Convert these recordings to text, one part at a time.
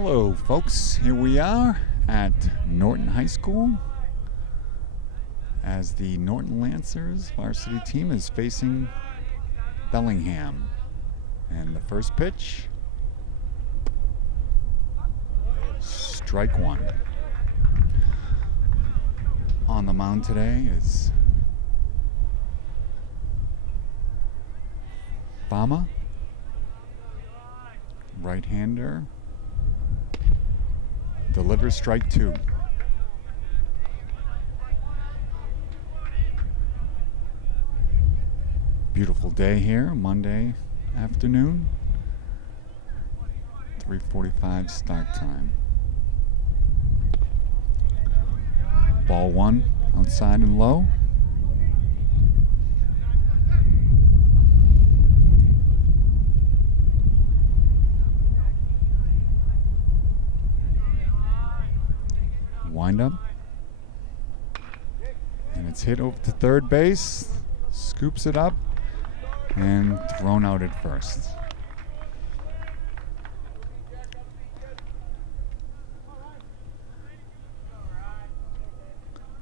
Hello folks, here we are at Norton High School as the Norton Lancers varsity team is facing Bellingham. And the first pitch, strike one. On the mound today is Fama, right-hander. Delivers strike two. Beautiful day here, Monday afternoon. 3:45 start time. Ball one, outside and low. Wind up, and it's hit over to third base, scoops it up, and thrown out at first.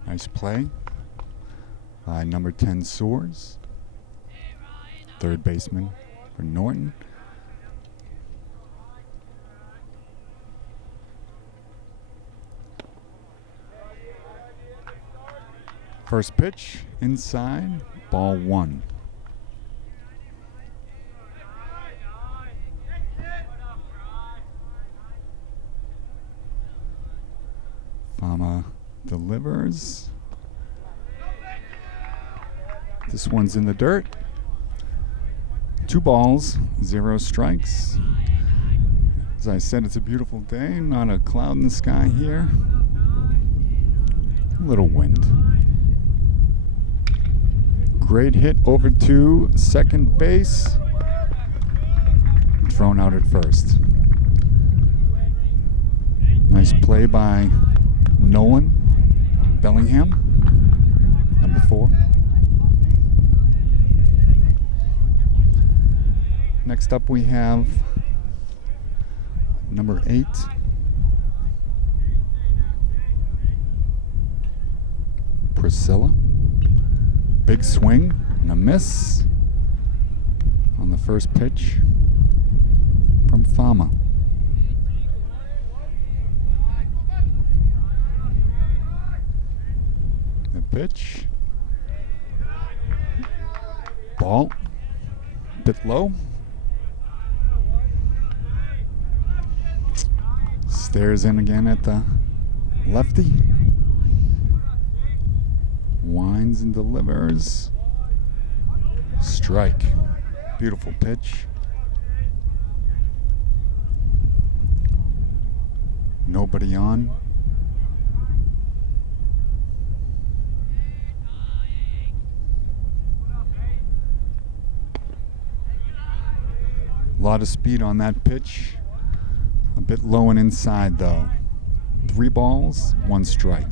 Nice play by number 10 Soares, third baseman for Norton. First pitch, inside, ball one. Fama delivers. This one's in the dirt. 2 balls, 0 strikes. As I said, it's a beautiful day, not a cloud in the sky here. A little wind. Great hit over to second base. Thrown out at first. Nice play by Nolan Bellingham, number 4. Next up we have number 8. Priscilla. Big swing and a miss on the first pitch from Fama. The pitch. Ball. Bit low. Stares in again at the lefty. Winds and delivers. Strike. Beautiful pitch. Nobody on. A lot of speed on that pitch. A bit low and inside though. 3 balls, 1 strike.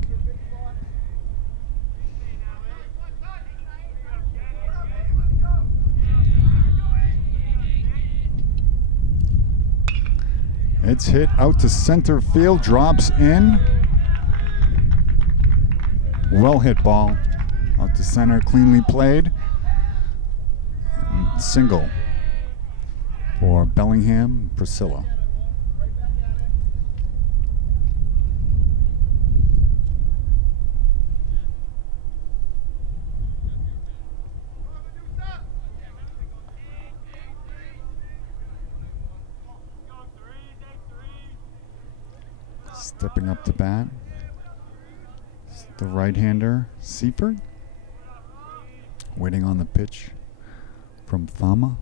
It's hit out to center field, drops in. Well hit ball. Out to center, cleanly played. And single for Bellingham, Priscilla. Stepping up to bat, the right-hander, Seifert. Waiting on the pitch from Fama.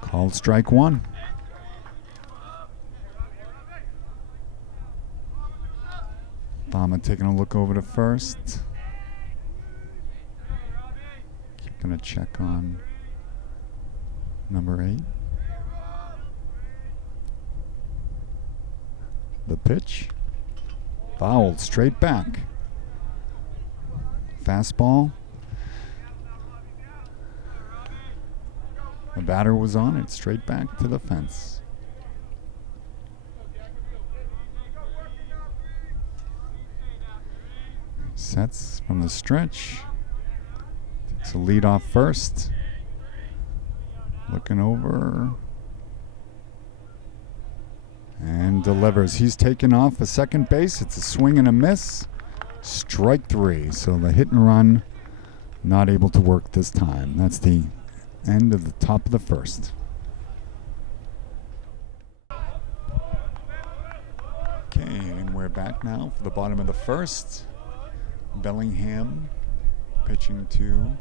Called strike one. Fama taking a look over to first. Keeping a check on number 8. The pitch. Fouled straight back. Fastball. The batter was on it, straight back to the fence. Sets from the stretch. Takes a lead off first. Looking over. And delivers. He's taken off a second base. It's a swing and a miss. Strike 3. So the hit and run not able to work this time. That's the end of the top of the first. Okay, and we're back now for the bottom of the first. Bellingham pitching to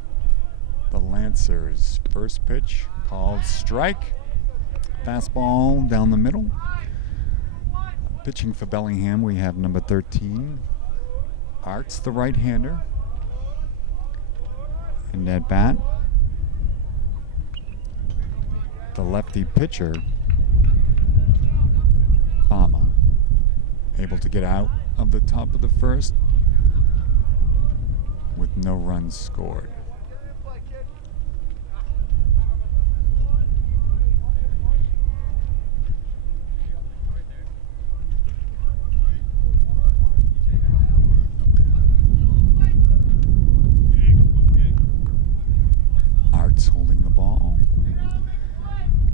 the Lancers. First pitch called strike. Fastball down the middle. Pitching for Bellingham, we have number 13, Arts, the right-hander. And at bat, the lefty pitcher, Fama, able to get out of the top of the first with no runs scored. Arts holding the ball,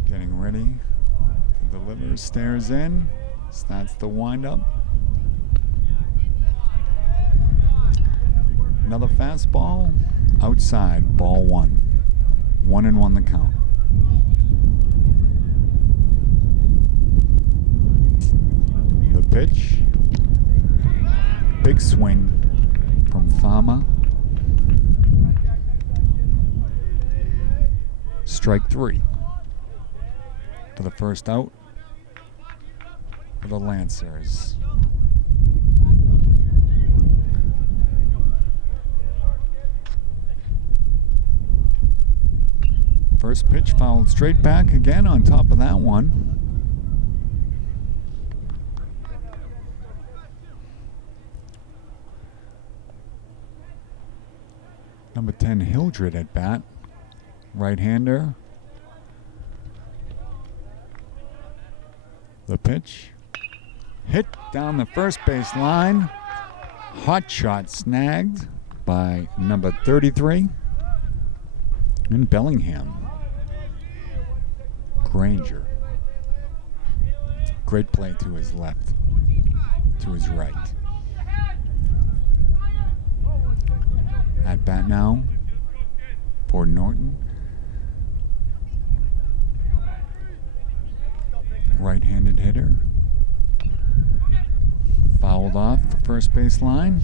getting ready to deliver, stares in, starts the windup. Another fastball, outside, ball 1. 1-1 the count. The pitch, big swing from Fama. Strike 3 for the first out for the Lancers. First pitch fouled straight back again on top of that one. Number 10, Hildred at bat. Right-hander. The pitch. Hit down the first base line. Hot shot snagged by number 33 in Bellingham. Granger. Great play to his left, to his right. At bat now for Norton. Right-handed hitter. Fouled off the first base line.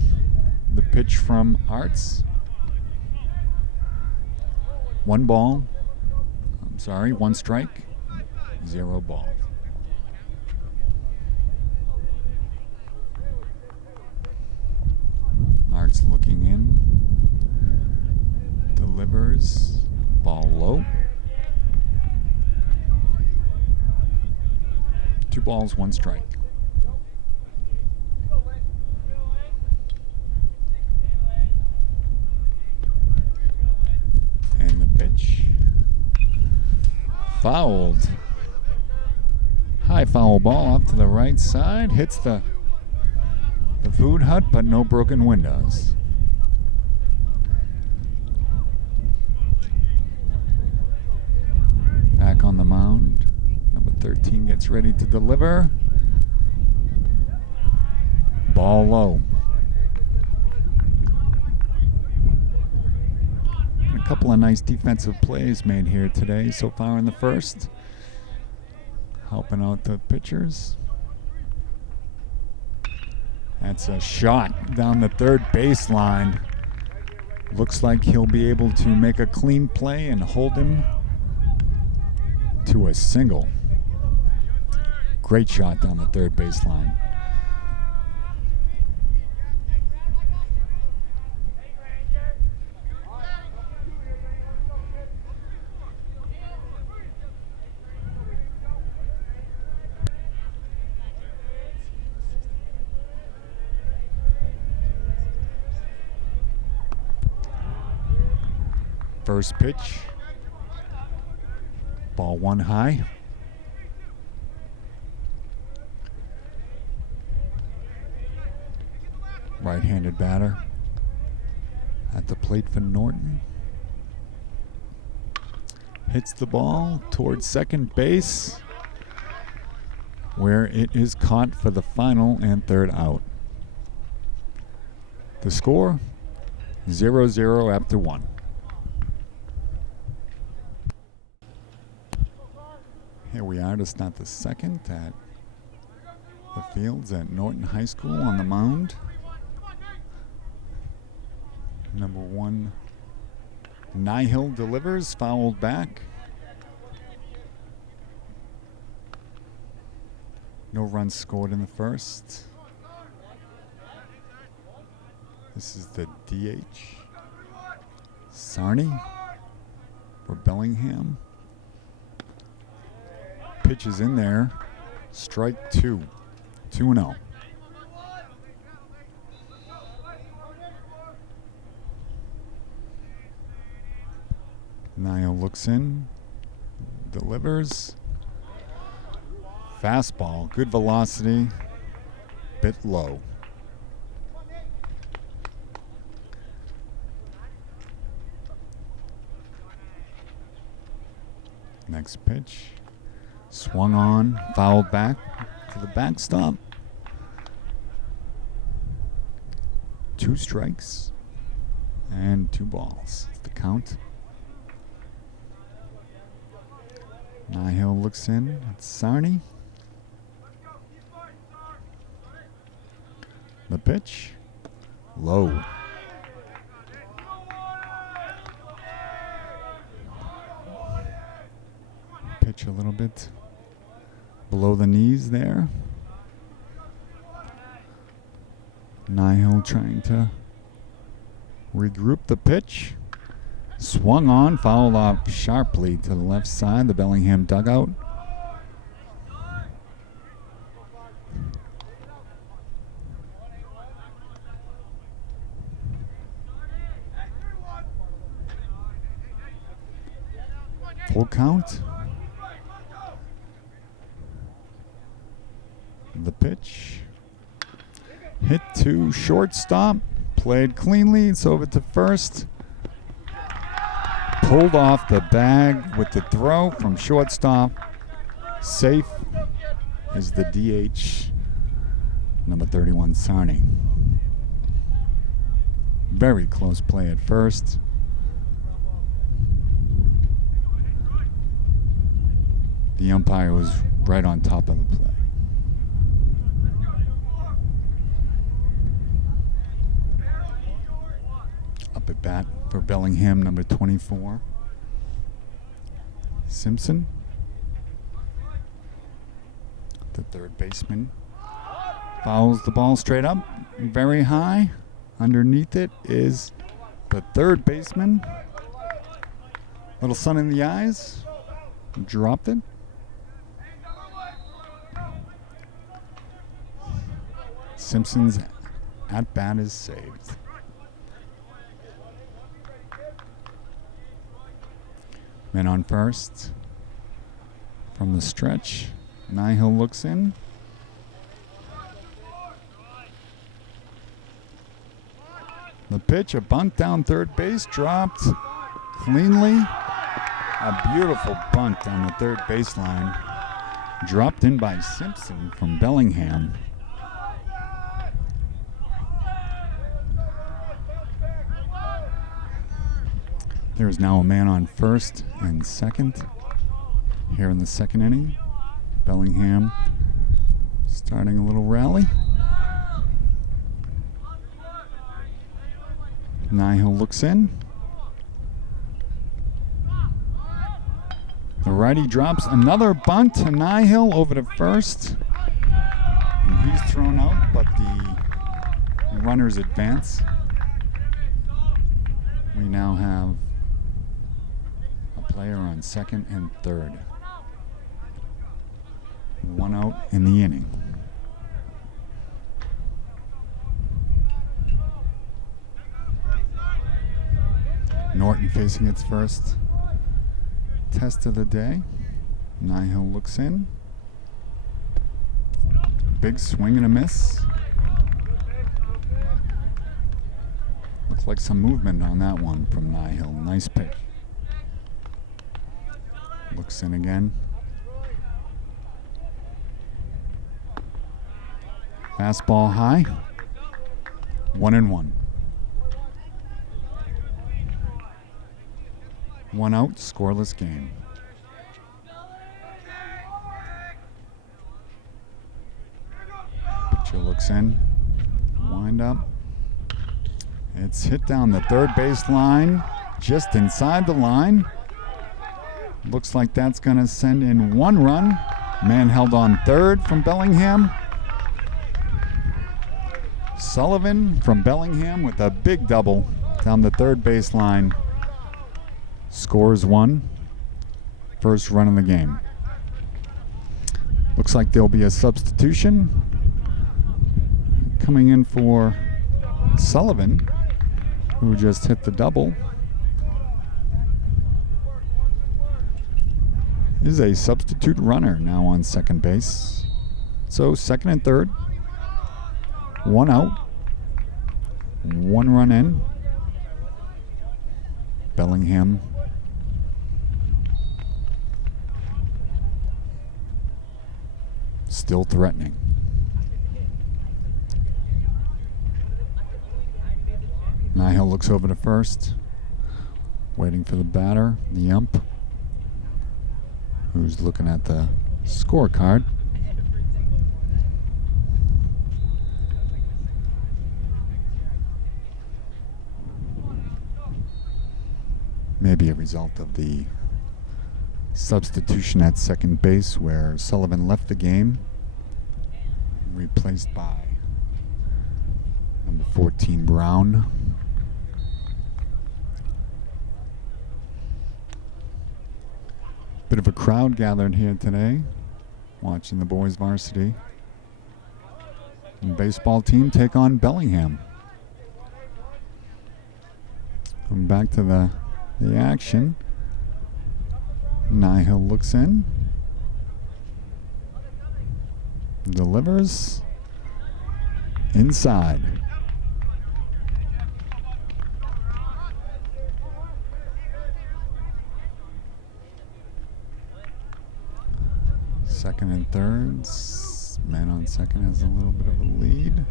The pitch from Arts. 1 strike, 0 balls. Arts looking in. Delivers. Ball low. 2 balls, 1 strike. And the pitch. Fouled. High foul ball off to the right side. Hits the food hut, but no broken windows. Back on the mound. Number 13 gets ready to deliver. Ball low. A couple of nice defensive plays made here today so far in the first. Helping out the pitchers. That's a shot down the third baseline. Looks like he'll be able to make a clean play and hold him to a single. Great shot down the third baseline. First pitch Ball one high. Right-handed batter at the plate for Norton. Hits the ball towards second base, where it is caught for the final and third out. The score, 0-0 after 1. Here we are to start the second at the fields at Norton High School. On the mound, number 1, Nihil delivers, fouled back. No runs scored in the first. This is the DH. Sarni for Bellingham. Pitch is in there. Strike 2. 2-0. Nihil looks in. Delivers. Fastball. Good velocity. Bit low. Next pitch. Swung on, fouled back to the backstop. 2 strikes and 2 balls. That's the count. Nihil looks in. It's Sarni. The pitch. Low. Pitch a little bit below the knees there. Nihil trying to regroup the pitch. Swung on, fouled off sharply to the left side, the Bellingham dugout. Full count. The pitch. Hit to shortstop. Played cleanly. It's over to first. Pulled off the bag with the throw from shortstop. Safe is the DH, number 31, Sarni. Very close play at first. The umpire was right on top of the play. Up at bat for Bellingham, number 24, Simpson. The third baseman fouls the ball straight up, very high. Underneath it is the third baseman. Little sun in the eyes. Dropped it. Simpson's at bat is saved. Men on first. From the stretch, Nihil looks in. The pitch, a bunt down third base, dropped cleanly. A beautiful bunt down the third baseline. Dropped in by Simpson from Bellingham. There is now a man on first and second here in the second inning. Bellingham starting a little rally. Nihil looks in. The righty drops another bunt to Nihil over to first. And he's thrown out, but the runners advance. We now have a player on second and third. 1 out in the inning. Norton facing its first test of the day. Nihil looks in. Big swing and a miss. Looks like some movement on that one from Nihil. Nice pitch. Looks in again. Fastball high. 1-1. 1 out, scoreless game. Pitcher looks in. Wind up. It's hit down the third base line, just inside the line. Looks like that's going to send in 1 run. Man held on third from Bellingham. Sullivan from Bellingham with a big double down the third base line. Scores 1. First run of the game. Looks like there'll be a substitution. Coming in for Sullivan, who just hit the double, is a substitute runner now on second base. So second and third. 1 out. 1 run in. Bellingham still threatening. Nihil looks over to first, waiting for the batter, the ump, who's looking at the scorecard. Maybe a result of the substitution at second base where Sullivan left the game, replaced by number 14 Brown. Bit of a crowd gathered here today watching the boys varsity and baseball team take on Bellingham. Come back to the action. Nihil looks in. Delivers. Inside. Second and thirds. Man on second has a little bit of a lead.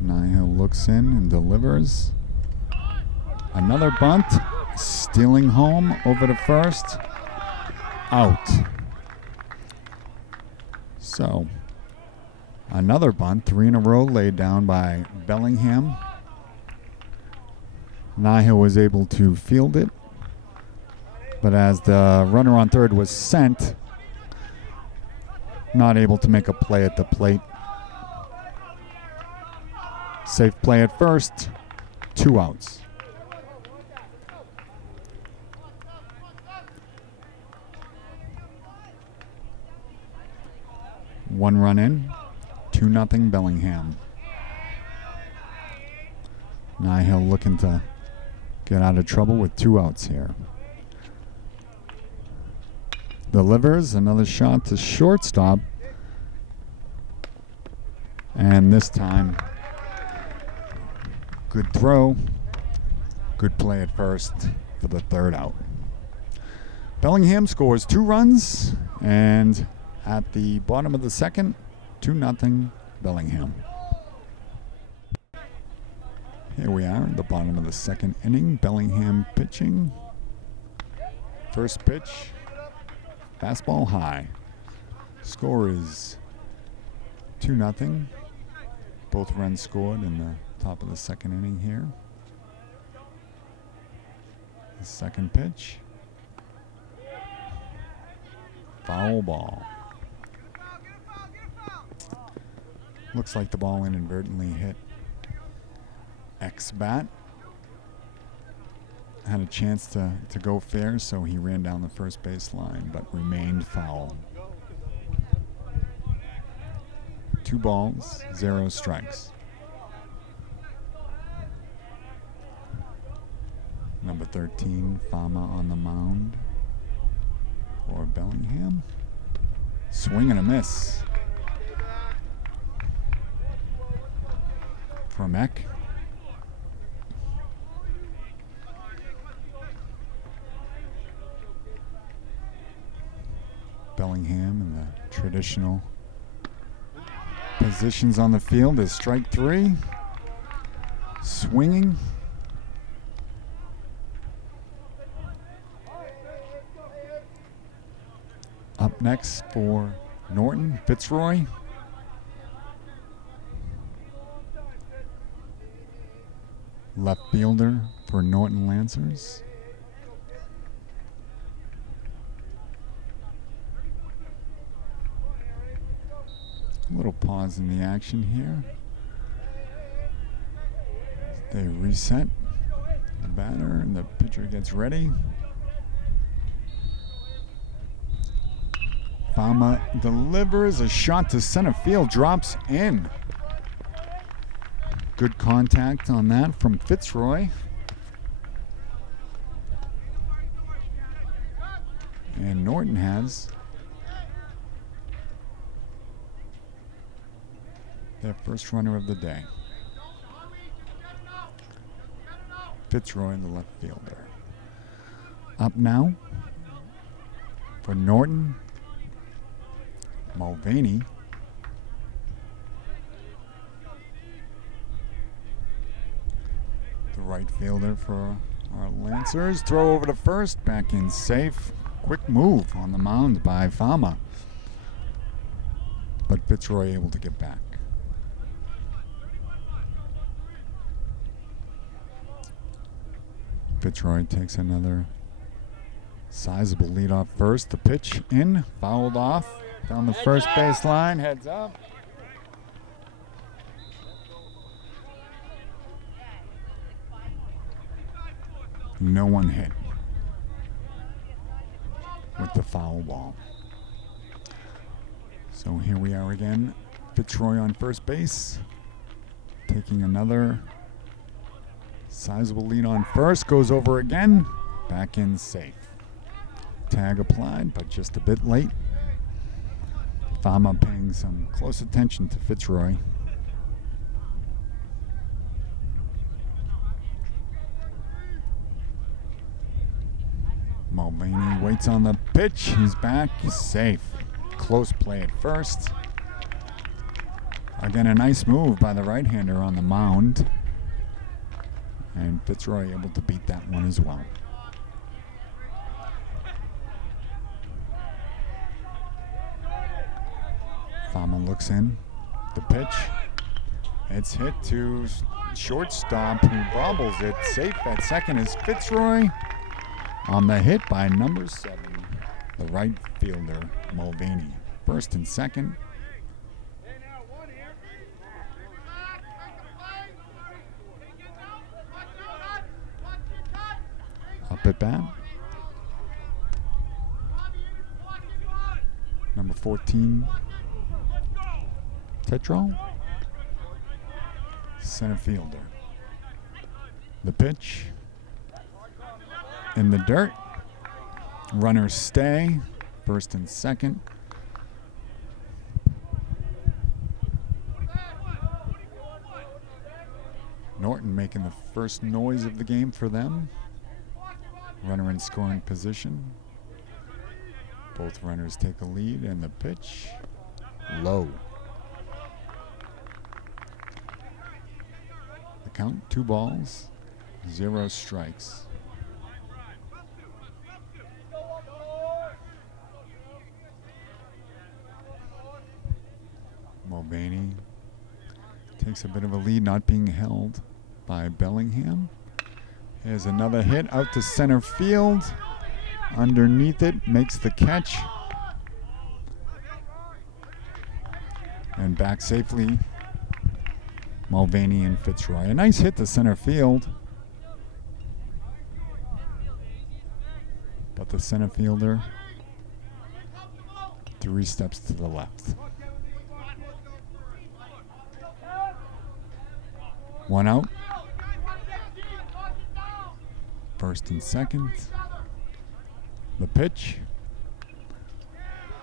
Nihil looks in and delivers. Another bunt. Stealing home over to first. Out. So, another bunt, 3 in a row laid down by Bellingham. Nihil was able to field it, but as the runner on third was sent, not able to make a play at the plate. Safe play at first, 2 outs. One run in, 2-0 Bellingham. Nihil looking to get out of trouble with 2 outs here. Delivers another shot to shortstop. And this time, good throw, good play at first for the 3rd out. Bellingham scores 2 runs, and at the bottom of the 2nd, 2-0 Bellingham. Here we are at the bottom of the 2nd inning. Bellingham pitching. First pitch, fastball high. Score is 2-0. Both runs scored in the top of the 2nd inning here. The 2nd pitch. Foul ball. Looks like the ball inadvertently hit X-bat. Had a chance to go fair, so he ran down the first base line, but remained foul. 2 balls, 0 strikes. Number 13, Fama on the mound for Bellingham. Swing and a miss from Eck. Bellingham in the traditional positions on the field is strike three. Swinging. Up next for Norton, Fitzroy. Left fielder for Norton Lancers. A little pause in the action here. They reset the batter and the pitcher gets ready. Fama delivers a shot to center field, drops in. Good contact on that from Fitzroy. And Norton has their first runner of the day. Fitzroy, the left fielder. Up now for Norton, Mulvaney. The right fielder for our Lancers. Throw over to first, back in safe. Quick move on the mound by Fama. But Fitzroy able to get back. Fitzroy takes another sizable lead off first. The pitch in, fouled off down the first baseline, heads up. No one hit with the foul ball. So here we are again. Fitzroy on first base, taking another sizable lead on first, goes over again, back in safe. Tag applied, but just a bit late. Fama paying some close attention to Fitzroy. Mulvaney waits on the pitch. He's back. He's safe. Close play at first. Again, a nice move by the right-hander on the mound. And Fitzroy able to beat that one as well. Fama looks in. The pitch. It's hit to shortstop, who bobbles it. Safe at second is Fitzroy. On the hit by number 7, the right fielder, Mulvaney. First and second. Up at bat. Number 14, Tetral. Center fielder. The pitch. In the dirt. Runners stay. First and second. Norton making the first noise of the game for them. Runner in scoring position. Both runners take a lead, and the pitch low. The count, 2 balls, 0 strikes. Mulvaney takes a bit of a lead, not being held by Bellingham. Here's another hit out to center field. Underneath it, makes the catch. And back safely, Mulvaney and Fitzroy. A nice hit to center field. But the center fielder 3 steps to the left. 1 out. First and second. The pitch.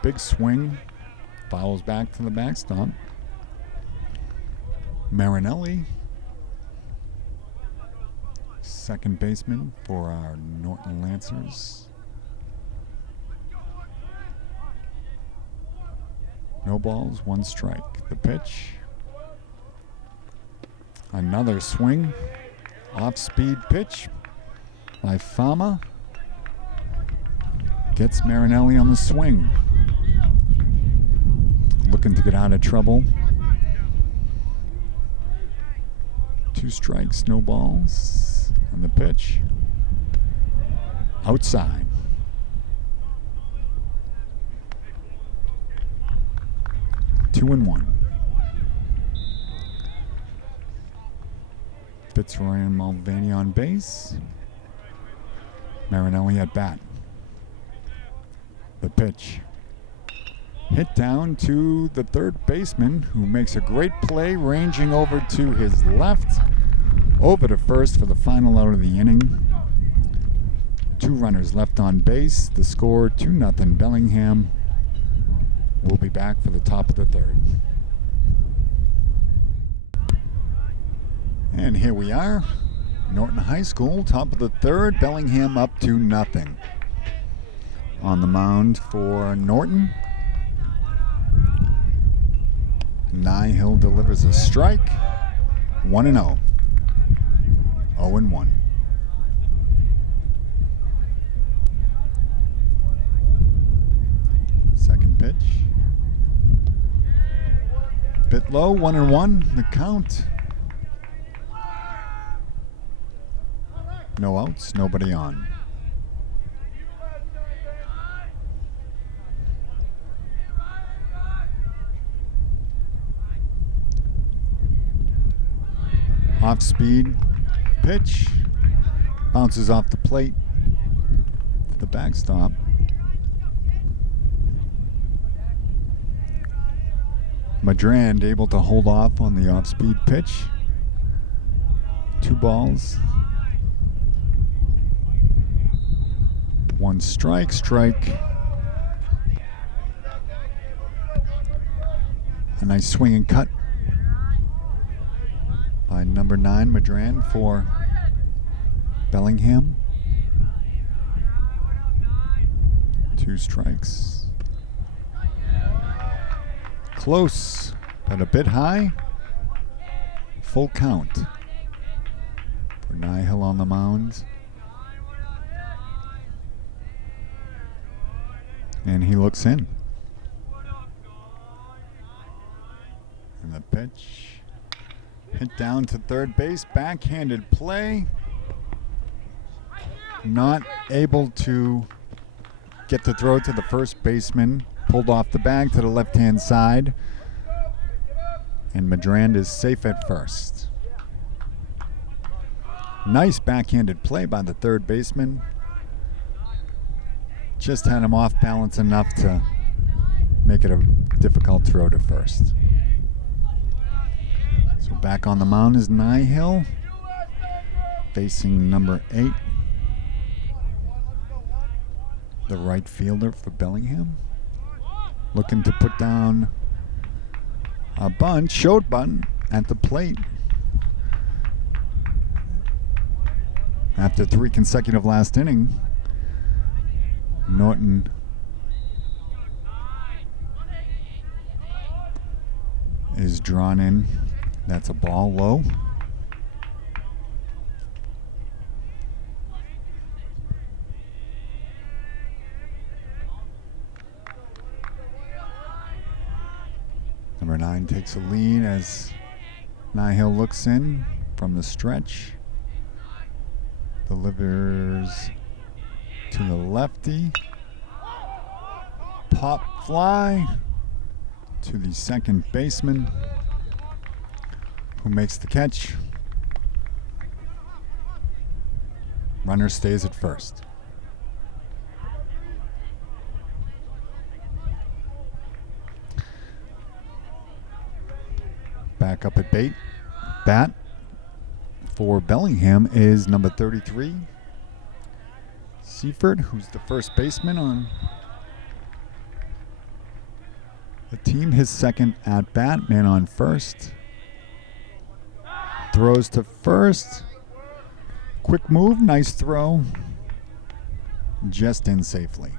big swing. Fouls back to the backstop. Marinelli, second baseman for our Norton Lancers. No balls, one strike. The pitch. Another swing. Off-speed pitch by Fama. Gets Marinelli on the swing. Looking to get out of trouble. 2 strikes, no balls. And the pitch. Outside. Two and one. Fitzroy and Mulvaney on base. Marinelli at bat. The pitch. Hit down to the third baseman, who makes a great play, ranging over to his left. Over to first for the final out of the inning. 2 runners left on base. The score 2-0 Bellingham. We'll be back for the top of the third. And here we are. Norton High School, top of the third. Bellingham up 2-0. On the mound for Norton. Nihill delivers a strike. 1-0. 0-1. Second pitch. Bit low, 1-1. The count. No outs, nobody on. Off-speed pitch. Bounces off the plate to the backstop. Madrand able to hold off on the off-speed pitch. 2 balls. 1 strike. A nice swing and cut by number 9, Madrand, for Bellingham. 2 strikes. Close, but a bit high. Full count for Nihill on the mound. And he looks in. And the pitch. Hit down to third base. Backhanded play. Not able to get the throw to the first baseman. Pulled off the bag to the left-hand side. And Madrand is safe at first. Nice backhanded play by the third baseman. Just had him off balance enough to make it a difficult throw to first. So back on the mound is Nihill, facing number 8, the right fielder for Bellingham. Looking to put down a bunt, short bunt at the plate. After 3 consecutive last inning, Norton is drawn in. That's a ball low. Number 9 takes a lead as Nihill looks in from the stretch. Delivers to the lefty. Pop fly to the second baseman, who makes the catch. Runner stays at first. Back up at bat for Bellingham is number 33, Seaford, who's the first baseman on the team his second at bat. Man on first. Throws to first. Quick move, nice throw. Just in safely.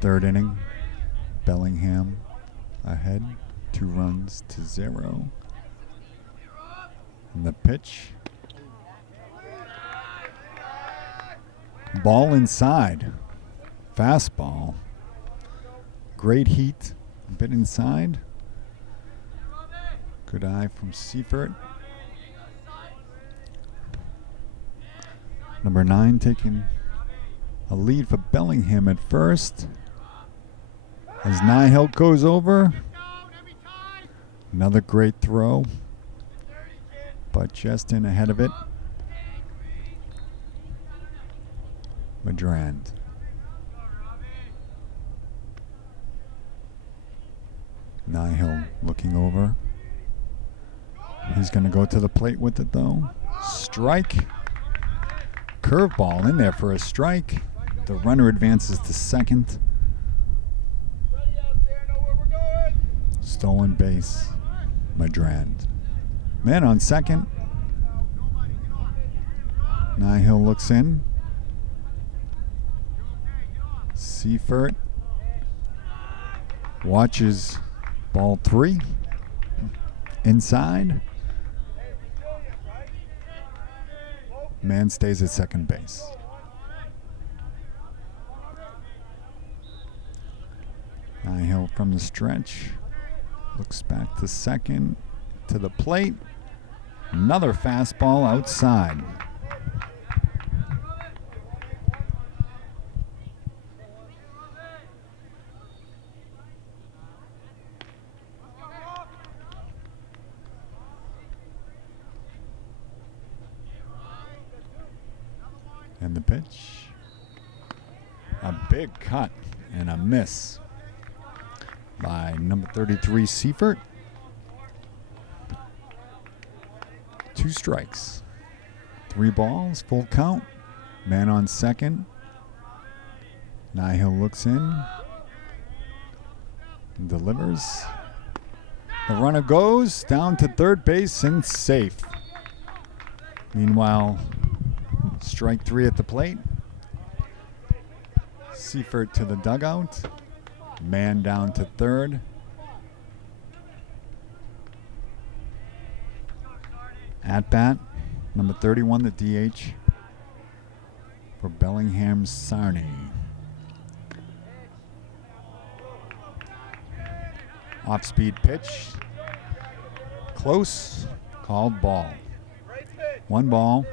Third inning, Bellingham ahead, 2 runs to 0. And the pitch. Ball inside. Fastball. Great heat. A bit inside. Good eye from Seifert. Number 9 taking a lead for Bellingham at first. As Nihil goes over. Another great throw. But just in ahead of it. Madrand. Nihil looking over. He's going to go to the plate with it though. Strike. Curveball in there for a strike. The runner advances to second. Stolen base. Madrand. Man on second. Nihil looks in. Seifert watches ball 3. Inside. Man stays at second base. Nihil from the stretch. Looks back to second. To the plate. Another fastball outside. And the pitch. A big cut and a miss by number 33, Seifert. 2 strikes. 3 balls, full count. Man on second. Nihil looks in. Delivers. The runner goes down to third base and safe. Meanwhile, strike 3 at the plate. Seifert to the dugout. Man down to third. At bat, number 31, the DH for Bellingham, Sarni. Off-speed pitch. Close. Called ball. 1 ball.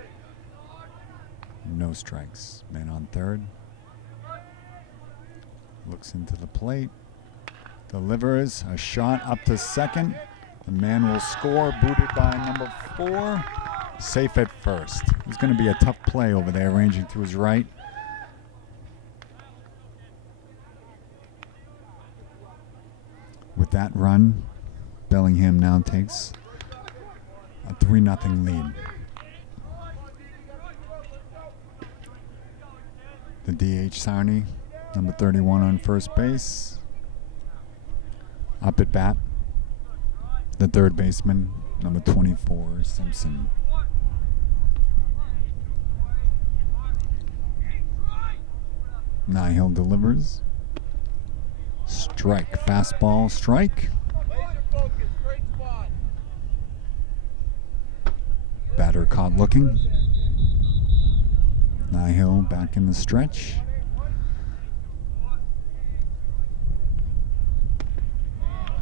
No strikes. Man on third. Looks into the plate. Delivers a shot up to second. The man will score, booted by number 4. Safe at first. It's going to be a tough play over there, ranging to his right. With that run, Bellingham now takes a 3-0 lead. The DH Sarni, number 31 on first base. Up at bat, the third baseman, number 24, Simpson. Nihil delivers. Strike. Fastball strike. Batter caught looking. Nihil back in the stretch.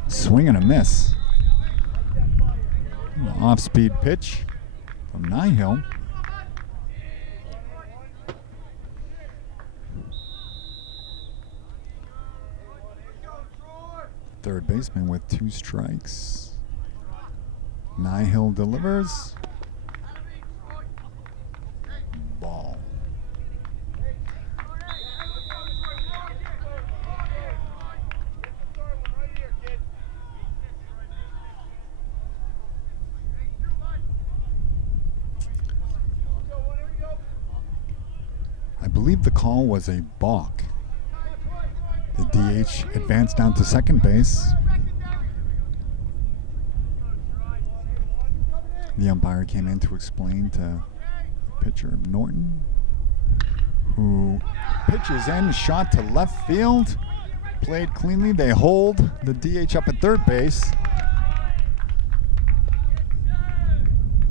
Swing and a miss. Off-speed pitch from Nihil. Third baseman with 2 strikes. Nihil delivers. Ball. I believe the call was a balk. The DH advanced down to second base. The umpire came in to explain to the pitcher of Norton, who pitches in, shot to left field, played cleanly. They hold the DH up at third base.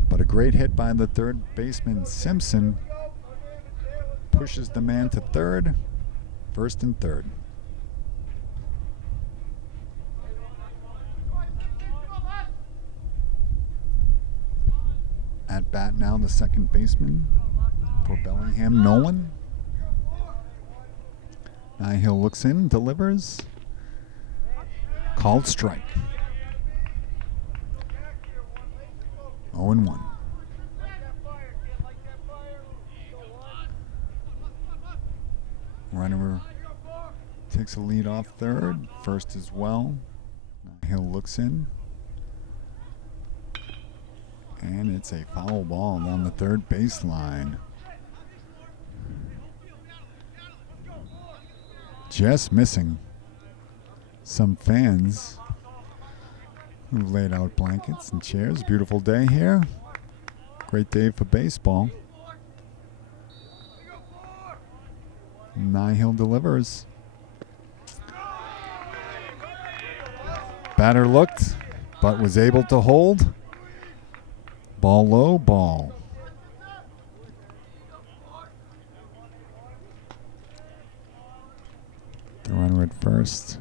But a great hit by the third baseman, Simpson, pushes the man to third, first and third. At bat now, the second baseman for Bellingham, Nolan. Nihill looks in, delivers. Called strike. 0-1. Runner takes a lead off third, first as well. Nihill looks in. And it's a foul ball down the third baseline. Just missing some fans who've laid out blankets and chairs. Beautiful day here. Great day for baseball. Nihill delivers. Batter looked, but was able to hold. Ball low, ball. The runner at first,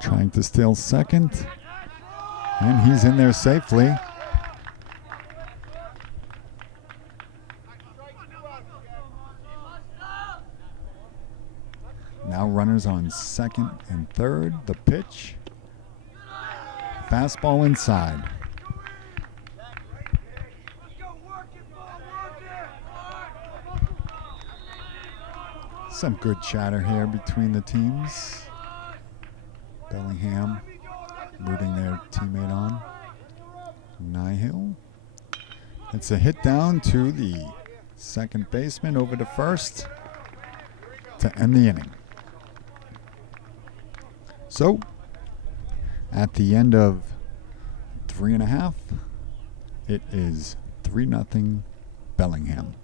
trying to steal second. And he's in there safely. Now runners on second and third. The pitch. Fastball inside. Some good chatter here between the teams. Bellingham rooting their teammate on. Nihill. It's a hit down to the second baseman over to first to end the inning. So, at the end of 3.5, it is 3-0 Bellingham.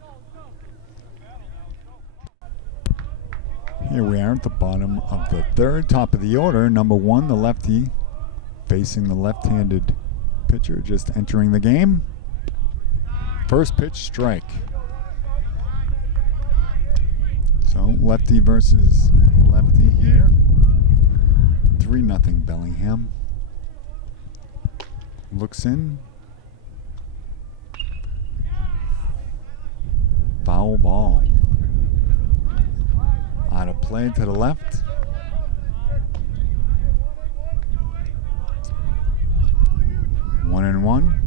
Here we are at the bottom of the third, top of the order. Number 1, the lefty, facing the left-handed pitcher, just entering the game. First pitch, strike. So lefty versus lefty here. 3-0 Bellingham. Looks in. Foul ball. Out of play to the left. One and one.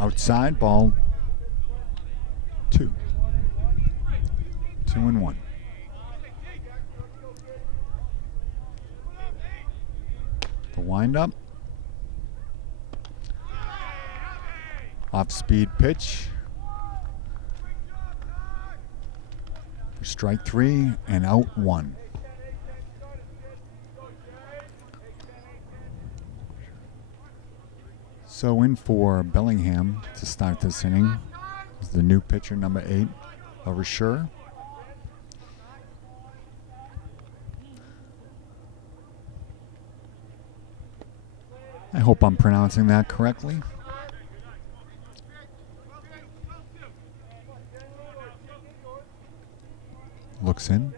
Outside, ball 2. 2-1. The windup. Off-speed pitch. For strike 3 and out 1. So in for Bellingham to start this inning is the new pitcher, number 8, Varsity. I hope I'm pronouncing that correctly. Looks in.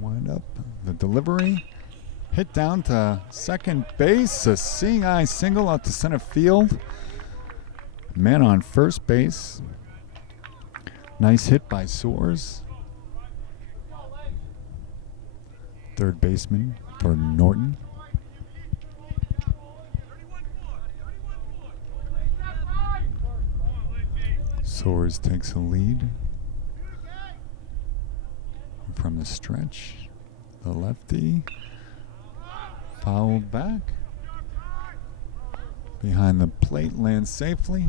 Wind up the delivery. Hit down to second base. A seeing eye single out to center field. Man on first base. Nice hit by Soares. Third baseman for Norton. Soares takes a lead from the stretch. The lefty. Foul back. Behind the plate, lands safely.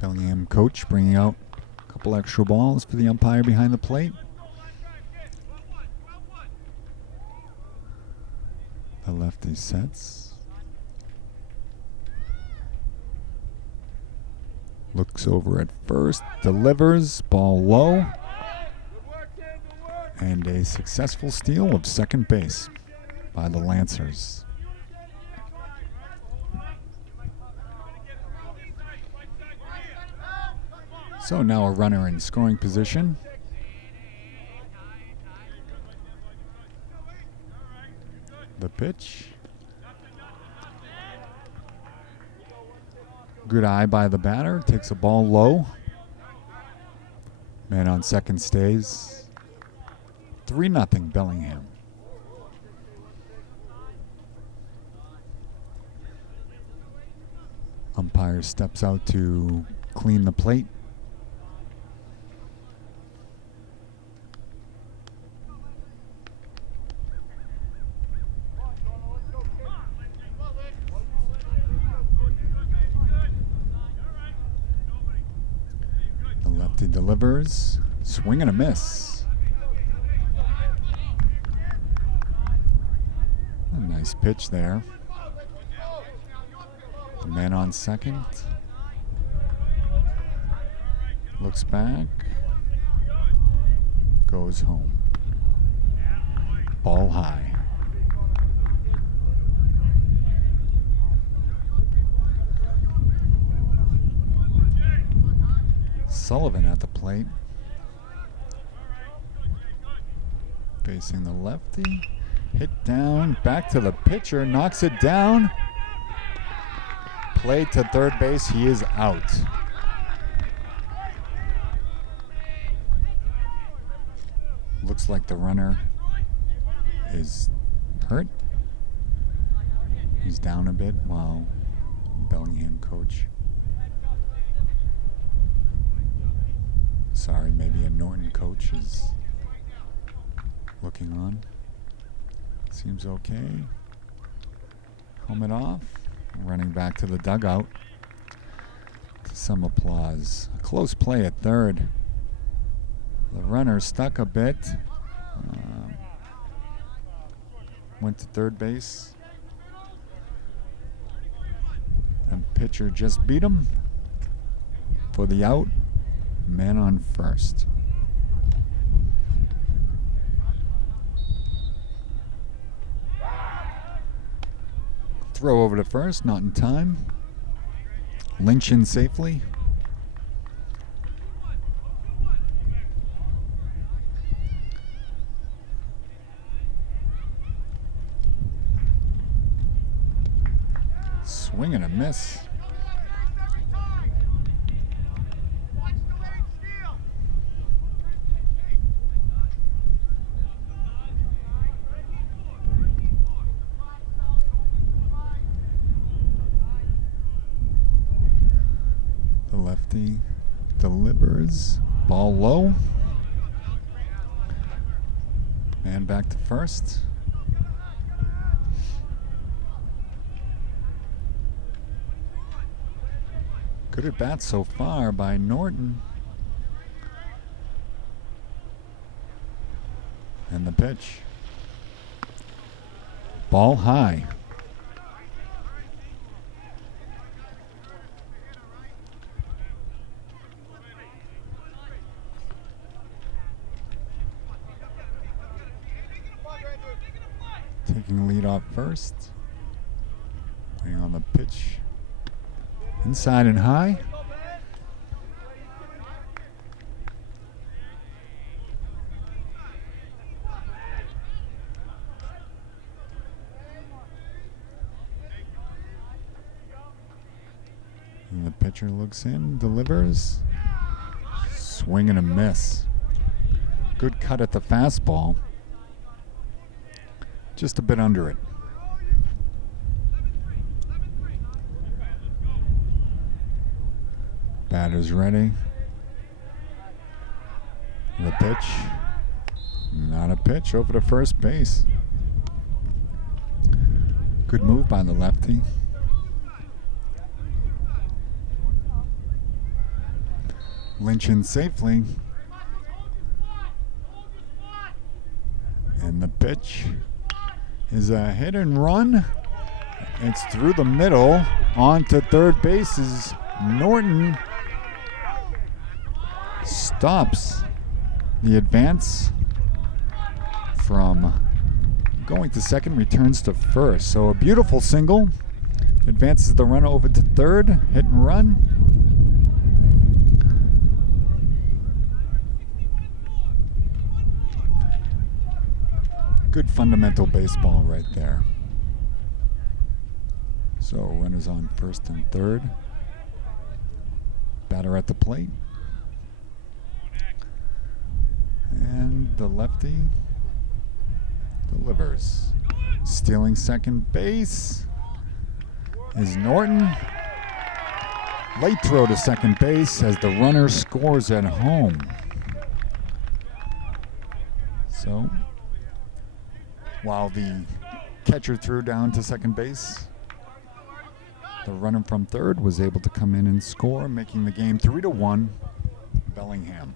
Bellingham coach bringing out a couple extra balls for the umpire behind the plate. The lefty sets. Looks over at first, delivers, ball low. And a successful steal of second base by the Lancers. So now a runner in scoring position. The pitch. Good eye by the batter. Takes a ball low. Man on second stays. 3-0 Bellingham. Umpire steps out to clean the plate. The lefty delivers. Swing and a miss. A nice pitch there. The man on second. Looks back. Goes home. Ball high. Sullivan at the plate. Facing the lefty. Hit down. Back to the pitcher. Knocks it down. Play to third base. He is out. Looks like the runner is hurt. He's down a bit while Bellingham coach. Sorry, maybe a Norton coach is looking on. Seems okay. Helmet off. Running back to the dugout. Some applause. A close play at third. The runner stuck a bit. Went to third base. And pitcher just beat him for the out. Man on first. Throw over to first, not in time. Lynch in safely. Swing and a miss. The lefty delivers. Ball low. Man back to first. Good at bat so far by Norton. And the pitch. Ball high. Taking lead off first. Waiting on the pitch. Inside and high. And the pitcher looks in, delivers. Swing and a miss. Good cut at the fastball. Just a bit under it. Batter's ready. The pitch. Not a pitch over to first base. Good move by the lefty. Lynch in safely. And the pitch is a hit and run. It's through the middle. On to third base is Norton. Stops the advance from going to second, returns to first. So a beautiful single. Advances the runner over to third. Hit and run. Good fundamental baseball right there. So runners on first and third. Batter at the plate. And the lefty delivers. Stealing second base is Norton. Late throw to second base as the runner scores at home. So while the catcher threw down to second base, the runner from third was able to come in and score, making the game 3-1 Bellingham.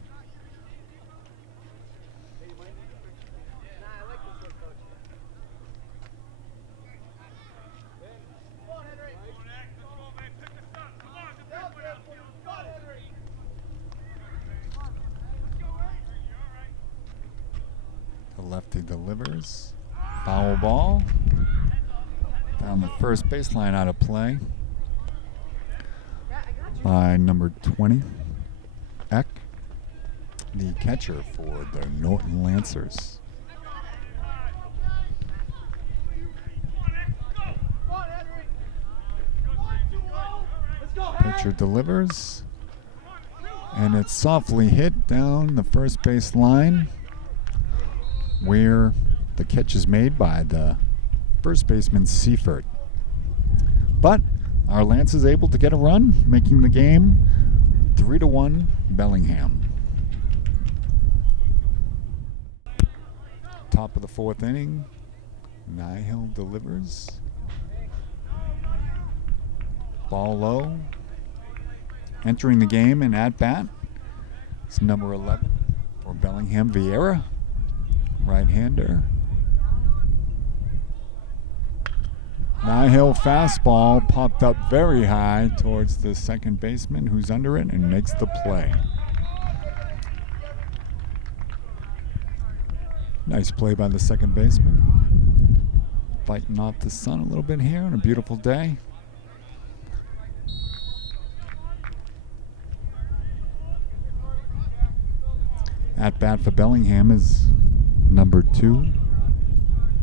The lefty delivers. Foul ball. Down the first baseline, out of play by number 20, Eck, the catcher for the Norton Lancers. Pitcher delivers, and it's softly hit down the first base line, where the catch is made by the first baseman Seifert. But our Lance is able to get a run, making the game 3-1 Bellingham. Top of the fourth inning, Nihil delivers. Ball low. Entering the game and at bat, it's number 11 for Bellingham, Vieira, right-hander. Nihil fastball popped up very high towards the second baseman, who's under it and makes the play. Nice play by the second baseman. Fighting off the sun a little bit here on a beautiful day. At bat for Bellingham is number 2,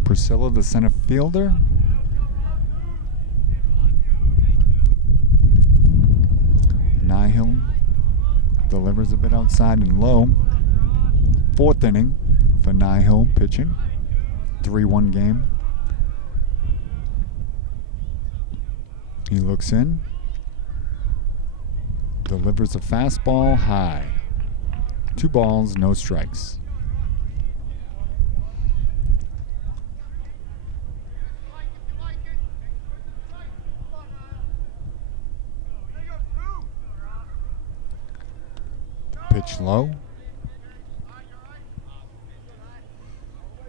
Priscilla, the center fielder. Nihil delivers a bit outside and low. Fourth inning for Nihil pitching. 3-1 game. He looks in. Delivers a fastball high. 2 balls, no strikes. Pitch low.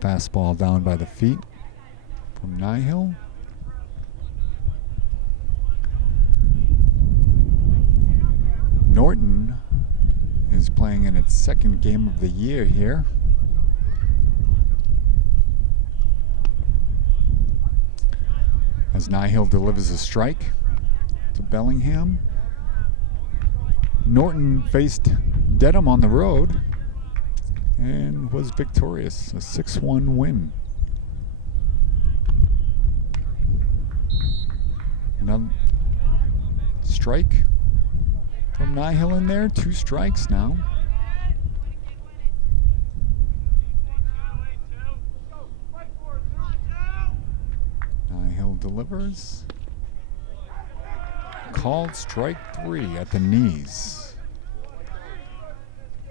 Fastball down by the feet from Nihil. Norton is playing in its second game of the year here. As Nihil delivers a strike to Bellingham. Norton faced Dedham on the road and was victorious, a 6-1 win. Another strike from Nihil in there, 2 strikes now. Nihil delivers. Called strike 3 at the knees.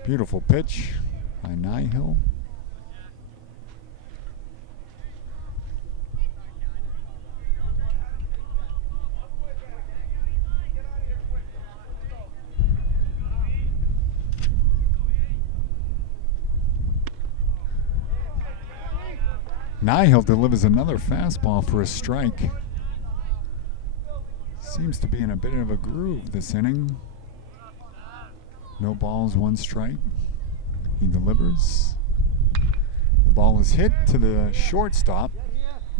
Beautiful pitch by Nihill. Nihill delivers another fastball for a strike. Seems to be in a bit of a groove this inning. No balls, one strike. He delivers. The ball is hit to the shortstop.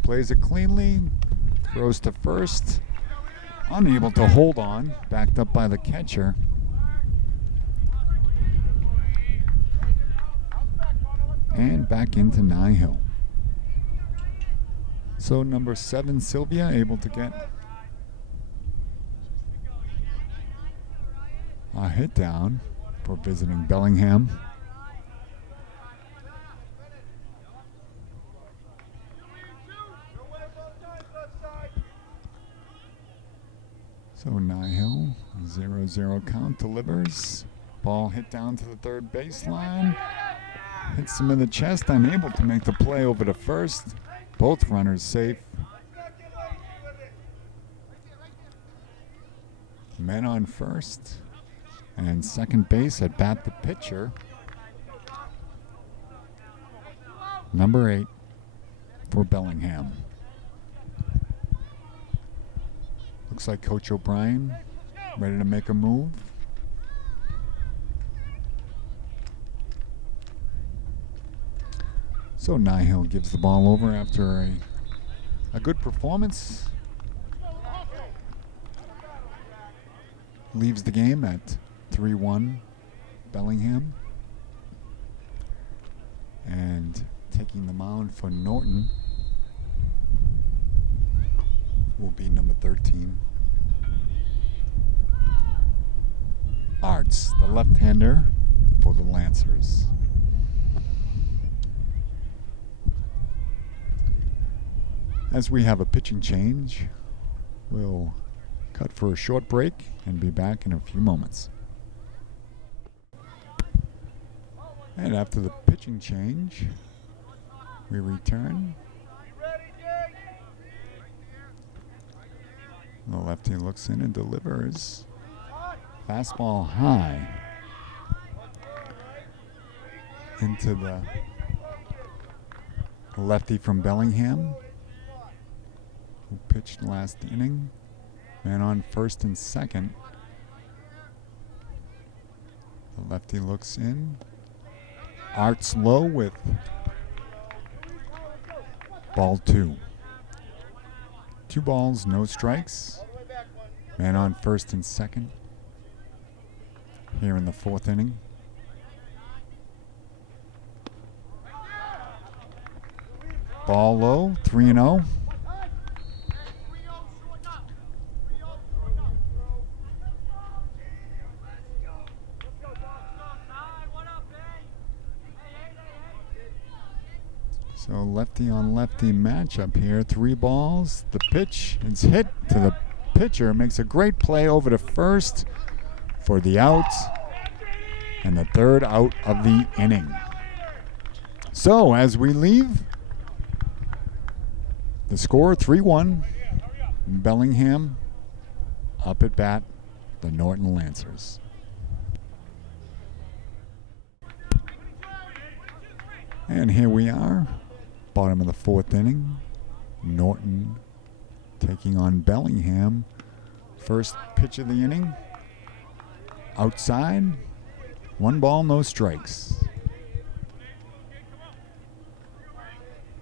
Plays it cleanly. Throws to first. Unable to hold on. Backed up by the catcher. And back into Nihill. So number 7, Sylvia, able to get a hit down for visiting Bellingham. So Nihill, 0-0 count, delivers. Ball hit down to the third baseline. Hits him in the chest, unable to make the play over to first. Both runners safe. Men on first. And second base at bat the pitcher. Number 8 for Bellingham. Looks like Coach O'Brien ready to make a move. So Nihill gives the ball over after a good performance. Leaves the game at 3-1 Bellingham. And taking the mound for Norton will be number 13. Arts, the left-hander for the Lancers. As we have a pitching change, we'll cut for a short break and be back in a few moments. And after the pitching change, we return. The lefty looks in and delivers. Fastball high into the lefty from Bellingham, who pitched last inning. Man on first and second. The lefty looks in. Arts low with ball 2. 2 balls, no strikes. Man on first and second here in the 4th inning. Ball low, 3-0. So lefty on lefty matchup here. 3 balls. The pitch is hit to the pitcher. Makes a great play over to first for the out. And the 3rd out of the inning. So as we leave, the score 3-1. Bellingham up at bat, the Norton Lancers. And here we are. Bottom of the 4th inning. Norton taking on Bellingham. First pitch of the inning. Outside. 1 ball, no strikes.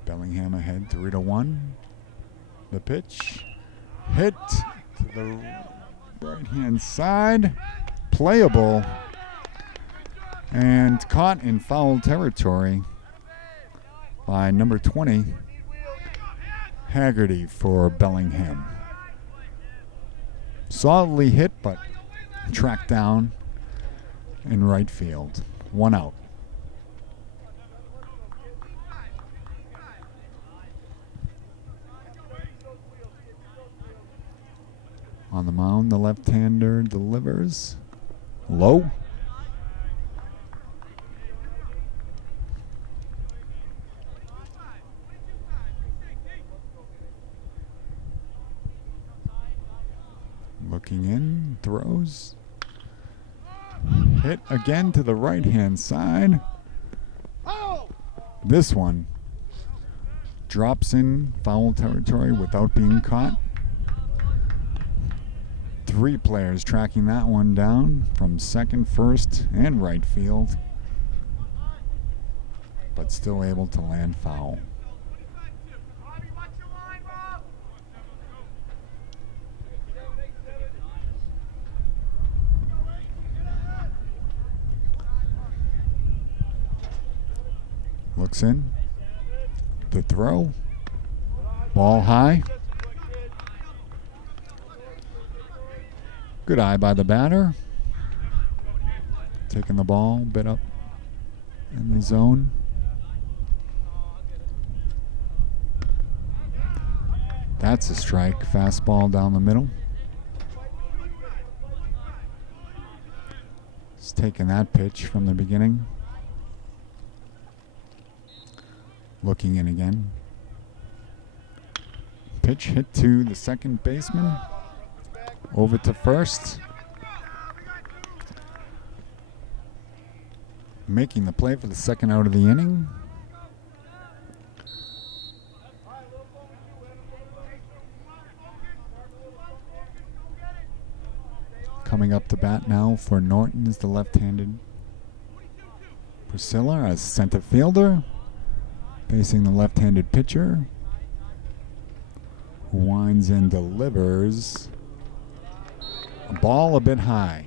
Bellingham ahead 3-1. The pitch. Hit to the right-hand side. Playable. And caught in foul territory by number 20, Haggerty for Bellingham. Solidly hit, but tracked down in right field. 1 out. On the mound, the left-hander delivers. Low. hit again to the right-hand side. This one drops in foul territory without being caught. 3 players tracking that one down from second, first, and right field, but still able to land foul. Looks in. The throw. Ball high. Good eye by the batter. Taking the ball a bit up in the zone. That's a strike. Fastball down the middle. He's taking that pitch from the beginning. Looking in again. Pitch hit to the second baseman. Over to first. Making the play for the second out of the inning. Coming up to bat now for Norton is the left-handed Priscilla as center fielder. Facing the left-handed pitcher, who winds and delivers a ball a bit high.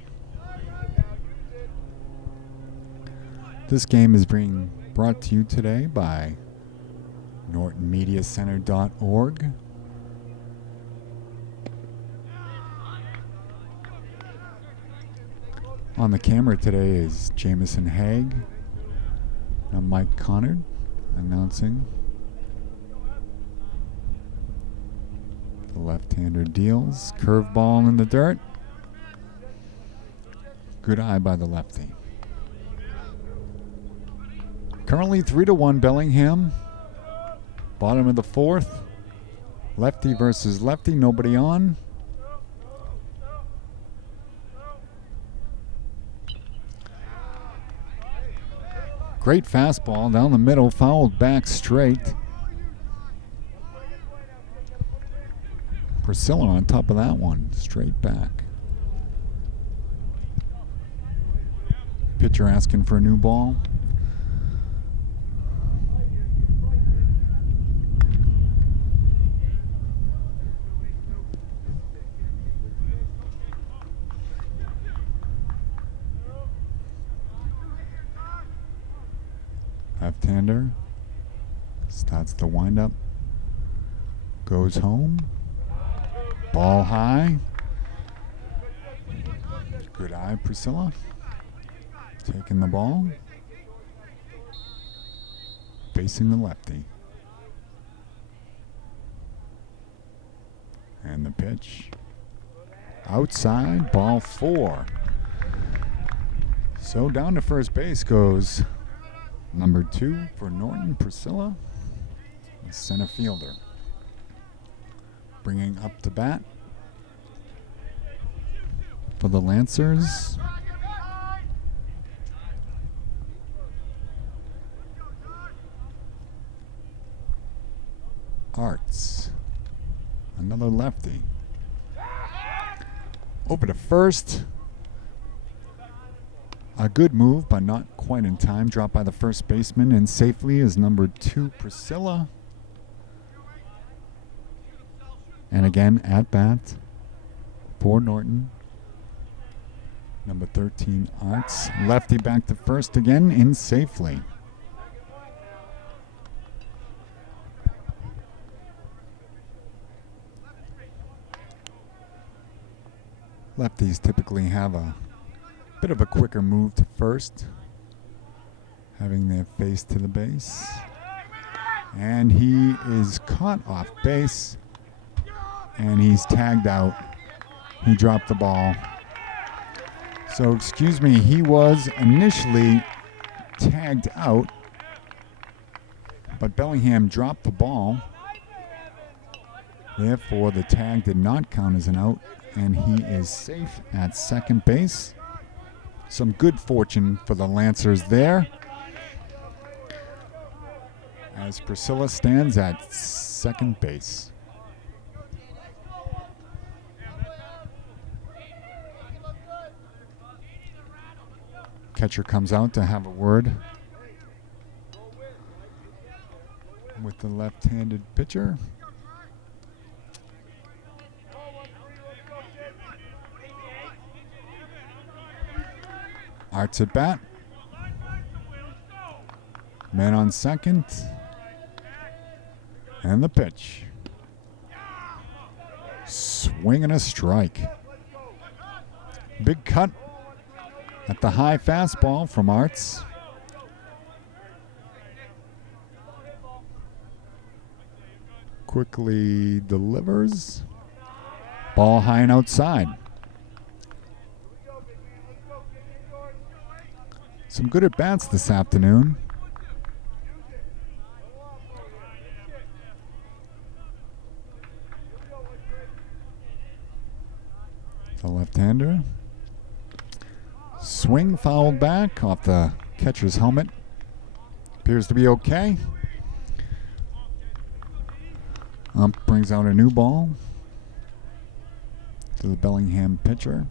This game is being brought to you today by NortonMediaCenter.org. On the camera today is Jamison Haig. I'm Mike Connard. Announcing. The left-hander deals. Curveball in the dirt. Good eye by the lefty. Currently 3-1 Bellingham. Bottom of the 4th. Lefty versus lefty. Nobody on. Great fastball down the middle, fouled back straight. Priscilla on top of that one, straight back. Pitcher asking for a new ball. Left-hander starts the windup, goes home, ball high. Good eye, Priscilla. Taking the ball, facing the lefty. And the pitch, outside, ball 4. So down to first base goes number 2 for Norton, Priscilla, the center fielder. Bringing up to bat for the Lancers. Arts, another lefty. Over to first. A good move, but not quite in time. Dropped by the first baseman, and safely is number 2, Priscilla. And again, at bat for Norton. Number 13, Arts. Lefty back to first again, in safely. Lefties typically have a bit of a quicker move to first, having their face to the base. And he is caught off base, and he's tagged out. He dropped the ball. So, excuse me, he was initially tagged out, but Bellingham dropped the ball. Therefore, the tag did not count as an out, and he is safe at second base. Some good fortune for the Lancers there, as Priscilla stands at second base. Catcher comes out to have a word with the left-handed pitcher. Arts at bat. Man on second. And the pitch. Swing and a strike. Big cut at the high fastball from Arts. Quickly delivers. Ball high and outside. Some good at-bats this afternoon. The left-hander. Swing fouled back off the catcher's helmet. Appears to be okay. Ump brings out a new ball to the Bellingham pitcher.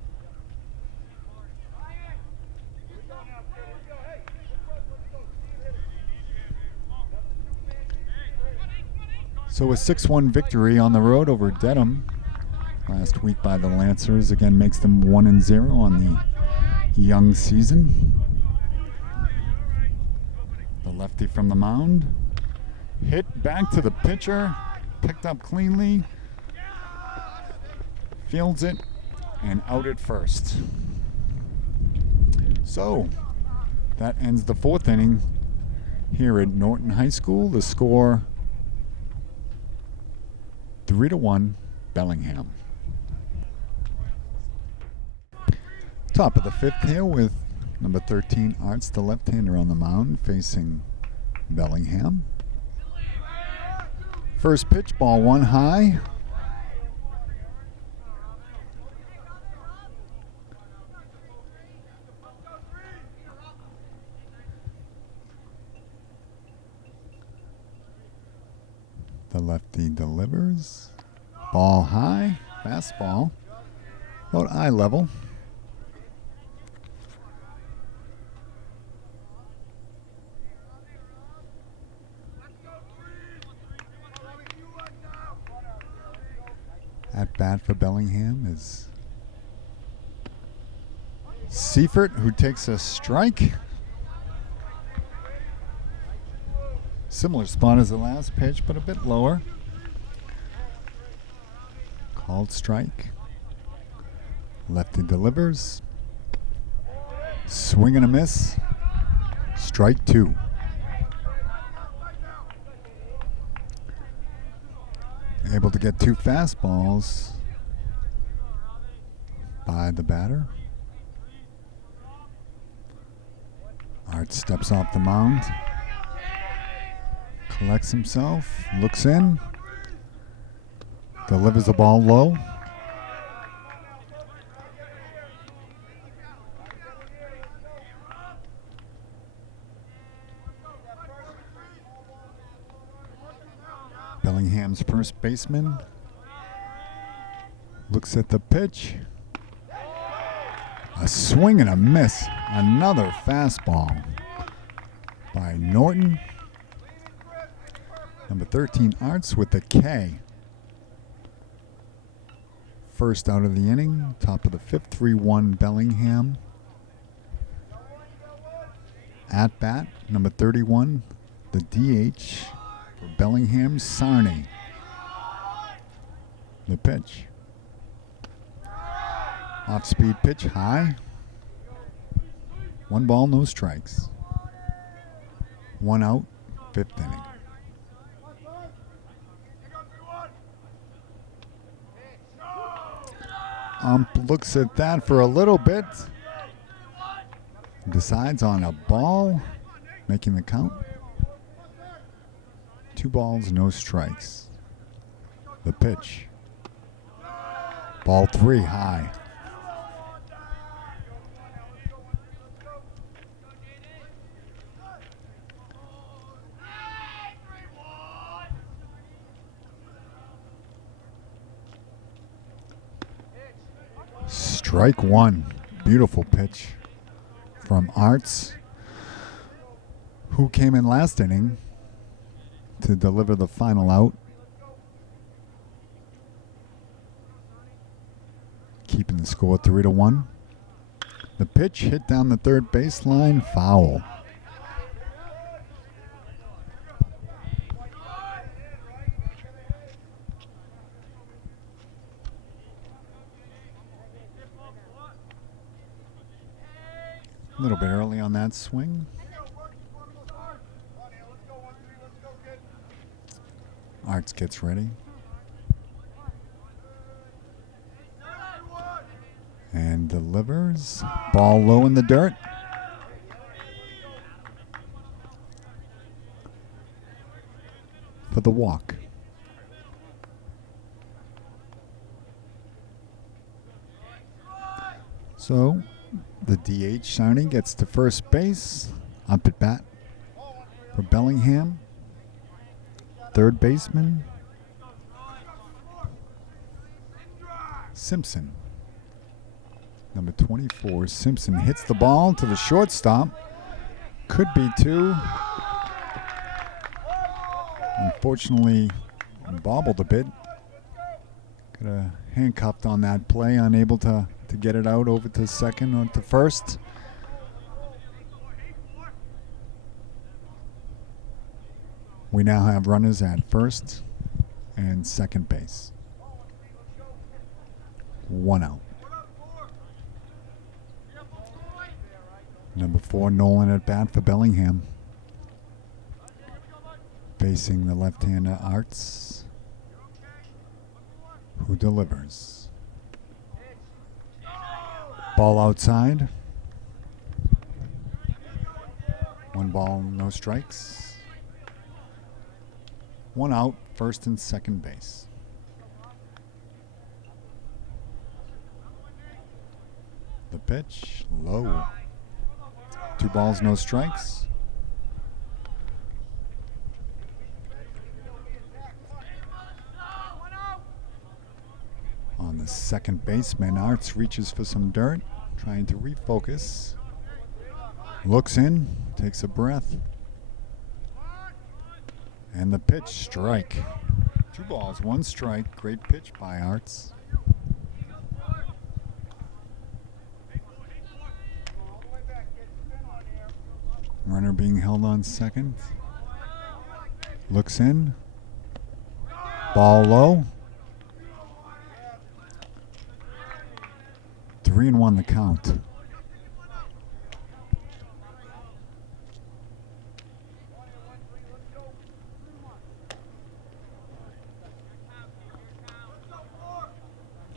So a 6-1 victory on the road over Dedham last week by the Lancers. Again, makes them 1-0 on the young season. The lefty from the mound. Hit back to the pitcher. Picked up cleanly. Fields it and out at first. So that ends the fourth inning here at Norton High School. The score 3-1 Bellingham. Top of the fifth here with number 13 Arts, the left-hander, on the mound facing Bellingham. First pitch, ball one high. The lefty delivers. Ball high. Fastball. About eye level. At bat for Bellingham is Seifert, who takes a strike. Similar spot as the last pitch, but a bit lower. Called strike. Lefty delivers. Swing and a miss. Strike two. Able to get two fastballs by the batter. Art steps off the mound. Collects himself, looks in, delivers the ball low. Bellingham's first baseman looks at the pitch. A swing and a miss. Another fastball by Norton. Number 13, Arts with the K. First out of the inning, top of the fifth, 3-1 Bellingham. At bat, number 31, the DH for Bellingham, Sarney. The pitch. Off-speed pitch, high. One ball, no strikes. One out, fifth inning. Ump looks at that for a little bit. Decides on a ball, making the count. 2 balls, no strikes. The pitch. Ball 3, high. Strike one. Beautiful pitch from Arts, who came in last inning to deliver the final out. Keeping the score 3-1. The pitch hit down the third baseline, foul. A little bit early on that swing. Arts gets ready. And delivers. Ball low in the dirt. For the walk. So the DH signing gets to first base. Up at bat for Bellingham. Third baseman Simpson. Number 24, Simpson hits the ball to the shortstop. Could be two. Unfortunately, bobbled a bit. Got a handcuffed on that play, unable to get it out over to second or to first. We now have runners at first and second base. One out. Number 4, Nolan at bat for Bellingham. Facing the left-hander Arts, who delivers. Ball outside. 1 ball, no strikes. 1 out, first and second base. The pitch, low. 2 balls, no strikes. On the second baseman, Arts reaches for some dirt, trying to refocus. Looks in, takes a breath. And the pitch, strike. 2 balls, 1 strike. Great pitch by Arts. Runner being held on second. Looks in. Ball low. 3-1 the count.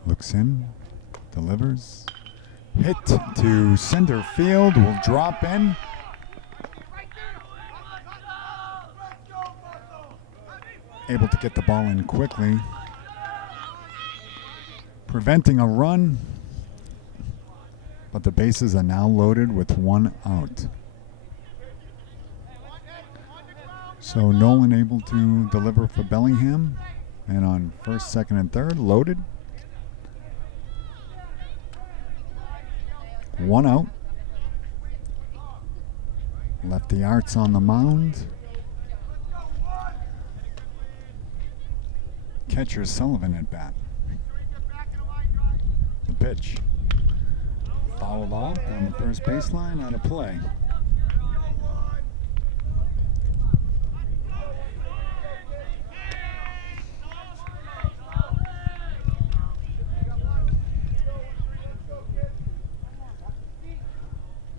Looks in. Delivers. Hit to center field. Will drop in. Able to get the ball in quickly, preventing a run, but the bases are now loaded with 1 out. So Nolan able to deliver for Bellingham, and on first, second, and third, loaded. 1 out. Lefty Arts on the mound. Catcher Sullivan at bat. The pitch. Fouled off on the first baseline, out of play.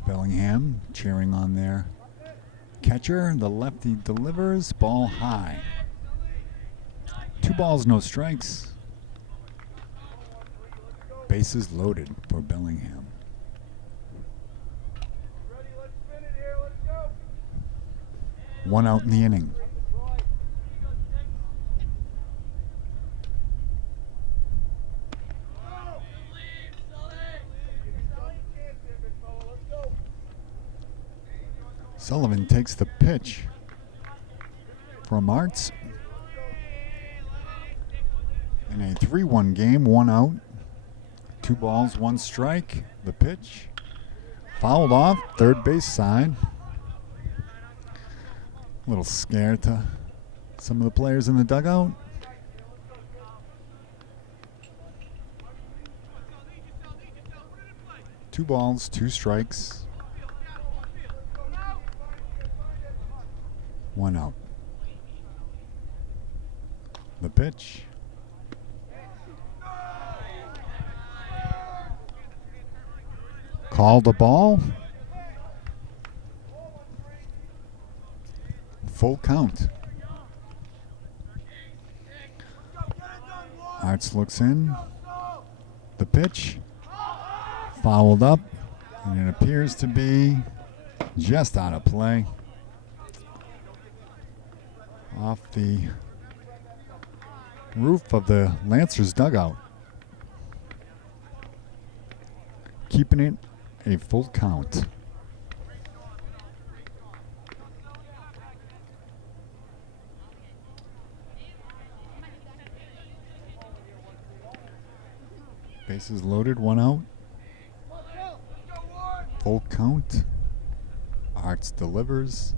Bellingham cheering on their catcher. The lefty delivers, ball high. 2 balls, no strikes. Bases loaded for Bellingham. One out in the inning. Sullivan takes the pitch from Arts. In a 3-1 game, 1 out, 2 balls, 1 strike. The pitch. Fouled off, third base side. A little scare to some of the players in the dugout. Two balls, 2 strikes. 1 out. The pitch. Called the ball. Full count. Arts looks in. The pitch. Fouled up. And it appears to be just out of play. Off the roof of the Lancers dugout. Keeping it a full count. Bases loaded, 1 out. Full count. Arts delivers.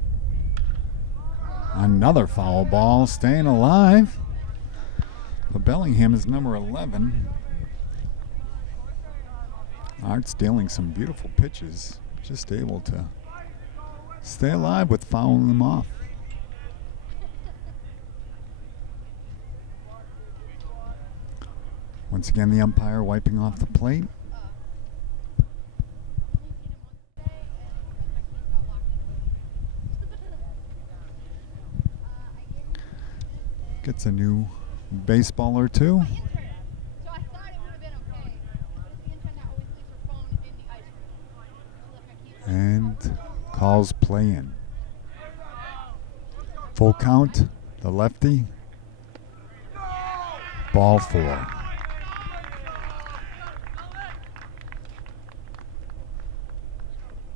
Another foul ball, staying alive. But Bellingham is number 11. Arts dealing some beautiful pitches. Just able to stay alive with fouling them off. Once again, the umpire wiping off the plate. Gets a new baseball or two. And calls play in. Full count, the lefty. Ball 4.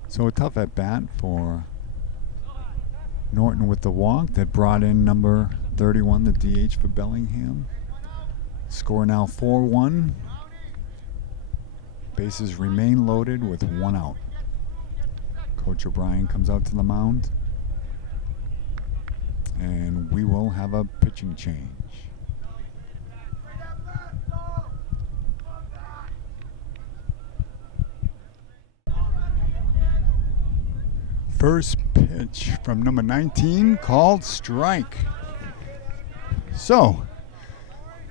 So a tough at bat for Norton with the walk that brought in number 31, the DH for Bellingham. Score now 4-1. Bases remain loaded with 1 out. Coach O'Brien comes out to the mound. And we will have a pitching change. First pitch from number 19, called strike. So,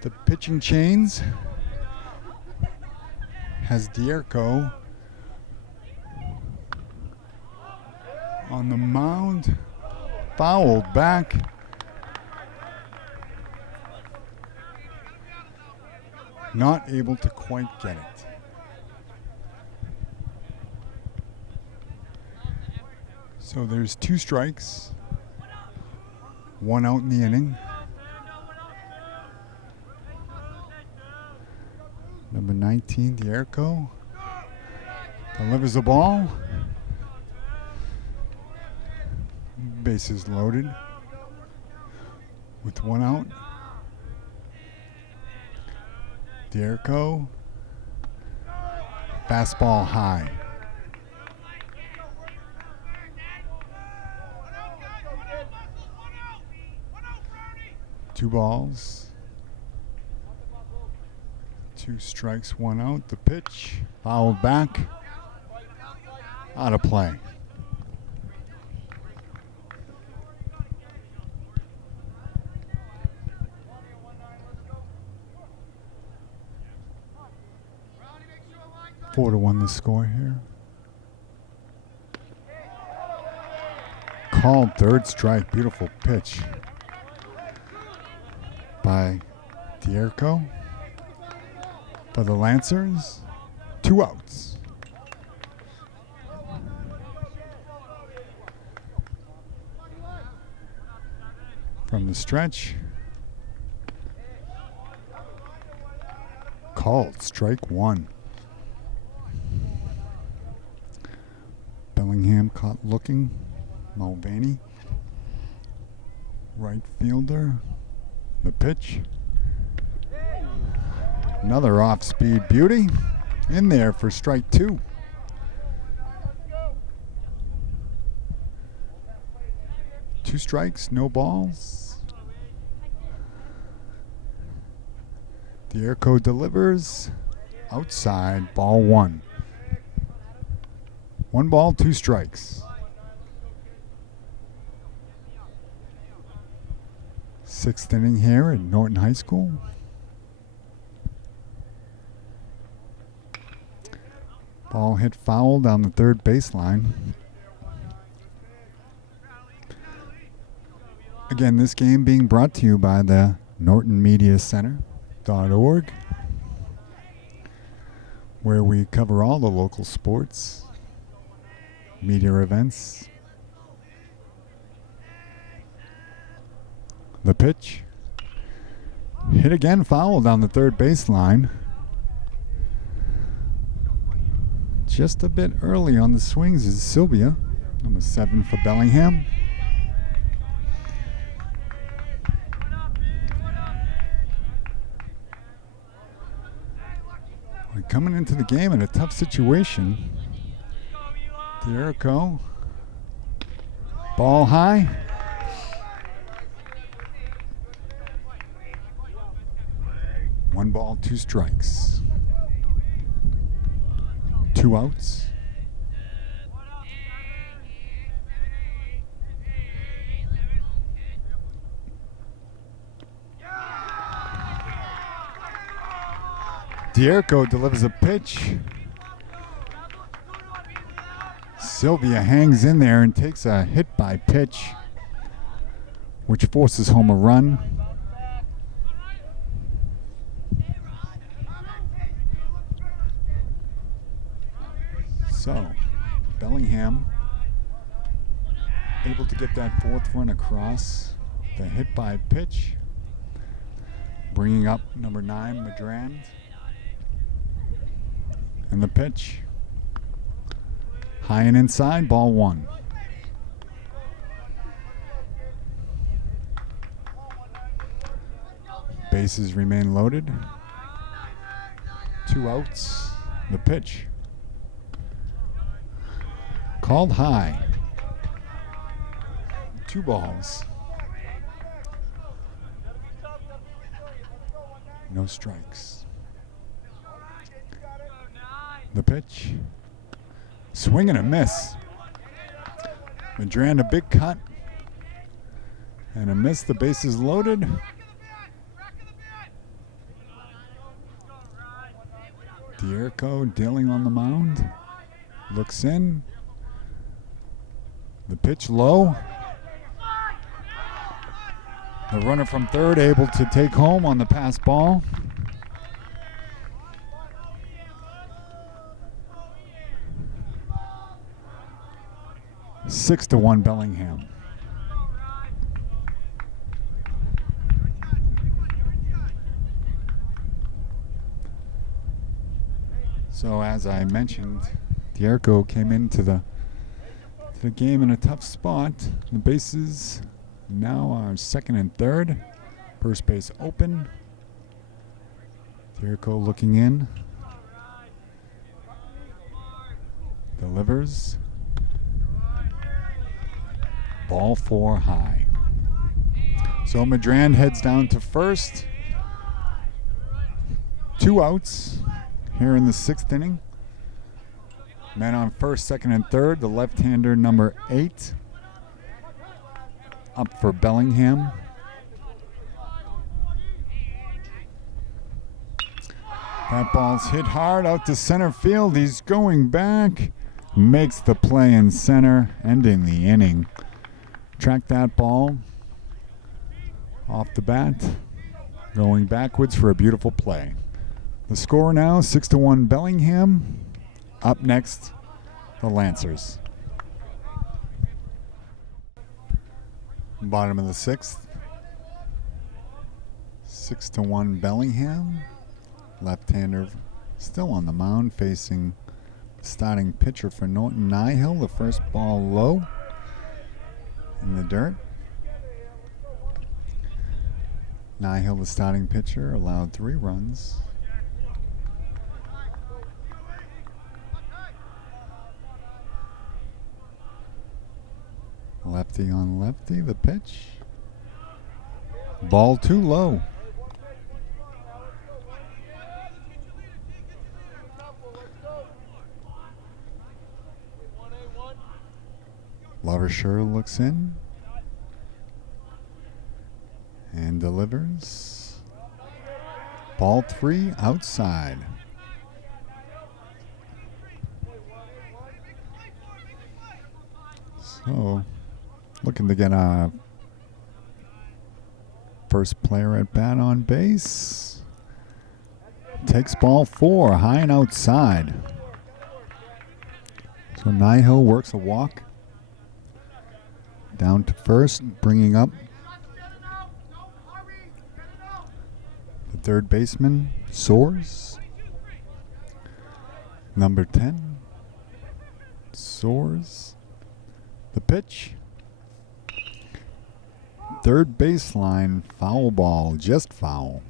the pitching chains has Dierko on the mound, fouled back. Not able to quite get it. So there's 2 strikes, 1 out in the inning. Number 19, Dierko, delivers the ball. Bases loaded with 1 out. Dierko, fastball high. Two balls, 2 strikes, 1 out. The pitch, fouled back, out of play. 4-1 the score here. Called third strike, beautiful pitch by Dierko for the Lancers. 2 outs. From the stretch. Called strike 1. Bellingham caught looking. Mulvaney, right fielder. The pitch. Another off-speed beauty. In there for strike 2. Two strikes, no balls. The air code delivers. Outside, ball 1. 1 ball, 2 strikes. 6th inning here at Norton High School. Ball hit foul down the third baseline. Again, this game being brought to you by the Norton Media Center.org, where we cover all the local sports, media events. The pitch. Hit again, foul down the third baseline. Just a bit early on the swings is Sylvia, number 7 for Bellingham. We're coming into the game in a tough situation. Dierico, ball high. One ball, 2 strikes. 2 outs. Dierico delivers a pitch. Sylvia hangs in there and takes a hit by pitch, which forces home a run. So, Bellingham able to get that 4th run across the hit by pitch, bringing up number 9, Madrand. And the pitch. High and inside, ball 1. Bases remain loaded. 2 outs. The pitch. Called high. 2 balls. No strikes. The pitch. Swing and a miss. Madrand a big cut. And a miss. The bases loaded. Dierico dealing on the mound. Looks in. The pitch low. The runner from third able to take home on the pass ball. Six to 1 Bellingham. So as I mentioned, Dierico came into the game in a tough spot. The bases now are 2nd and 3rd. First base open. Dierico looking in. Delivers. Ball 4 high. So Madrand heads down to first. 2 outs here in the 6th inning. Men on first, 2nd, and 3rd. The left-hander, number 8, up for Bellingham. That ball's hit hard out to center field. He's going back. Makes the play in center, ending the inning. Track that ball off the bat. Going backwards for a beautiful play. The score now, 6 to 1 Bellingham. Up next, the Lancers. Bottom of the 6th. 6 to 1 Bellingham. Left-hander still on the mound facing the starting pitcher for Norton, Nihill. The first ball low in the dirt. Nihill, the starting pitcher, allowed 3 runs. Lefty on lefty, the pitch. Ball too low. Loversher looks in and delivers. Ball 3 outside. So, looking to get a first player at bat on base. Takes ball 4, high and outside. So Nihil works a walk. Down to first, bringing up the third baseman, Soares. Number 10, Soares. The pitch. Third baseline, foul ball, just foul.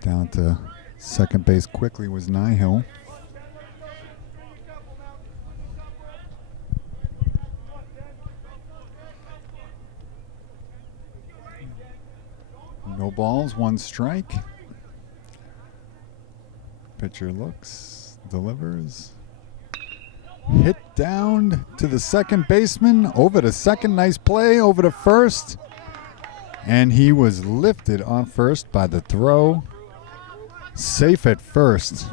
Down to second base quickly was Nihil. No balls, 1 strike. Pitcher looks, delivers. Hit down to the second baseman, over to second, nice play, over to first. And he was lifted on first by the throw. Safe at first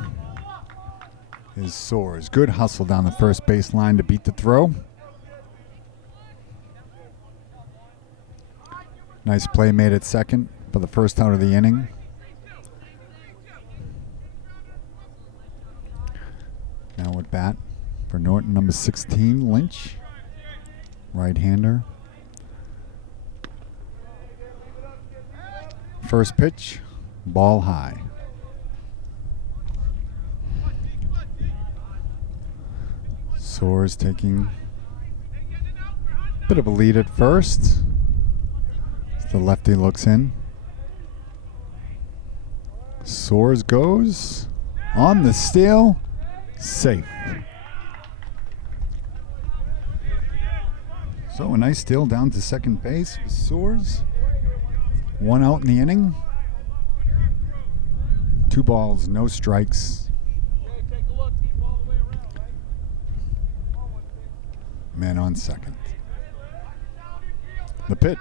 is Soares. Good hustle down the first baseline to beat the throw. Nice play made at second for the first out of the inning. Now at bat for Norton, number 16, Lynch. Right-hander. First pitch, ball high. Soares taking a bit of a lead at first. The lefty looks in. Soares goes on the steal. Safe. So a nice steal down to second base for Soares. 1 out in the inning. 2 balls, no strikes. Man on second. The pitch.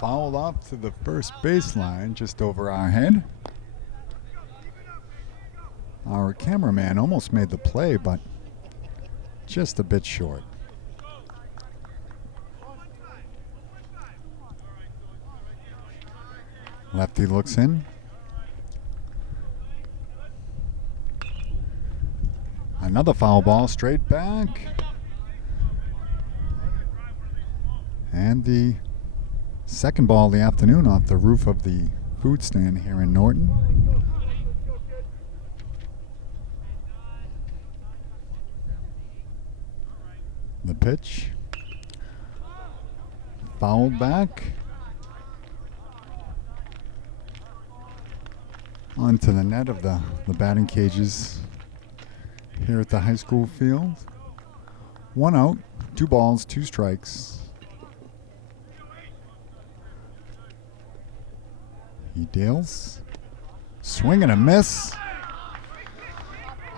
Fouled off to the first baseline, just over our head. Our cameraman almost made the play, but just a bit short. Lefty looks in. Another foul ball straight back. And the second ball of the afternoon off the roof of the food stand here in Norton. The pitch. Fouled back. Onto the net of the batting cages here at the high school field. 1 out, 2 balls, 2 strikes. He deals. Swing and a miss.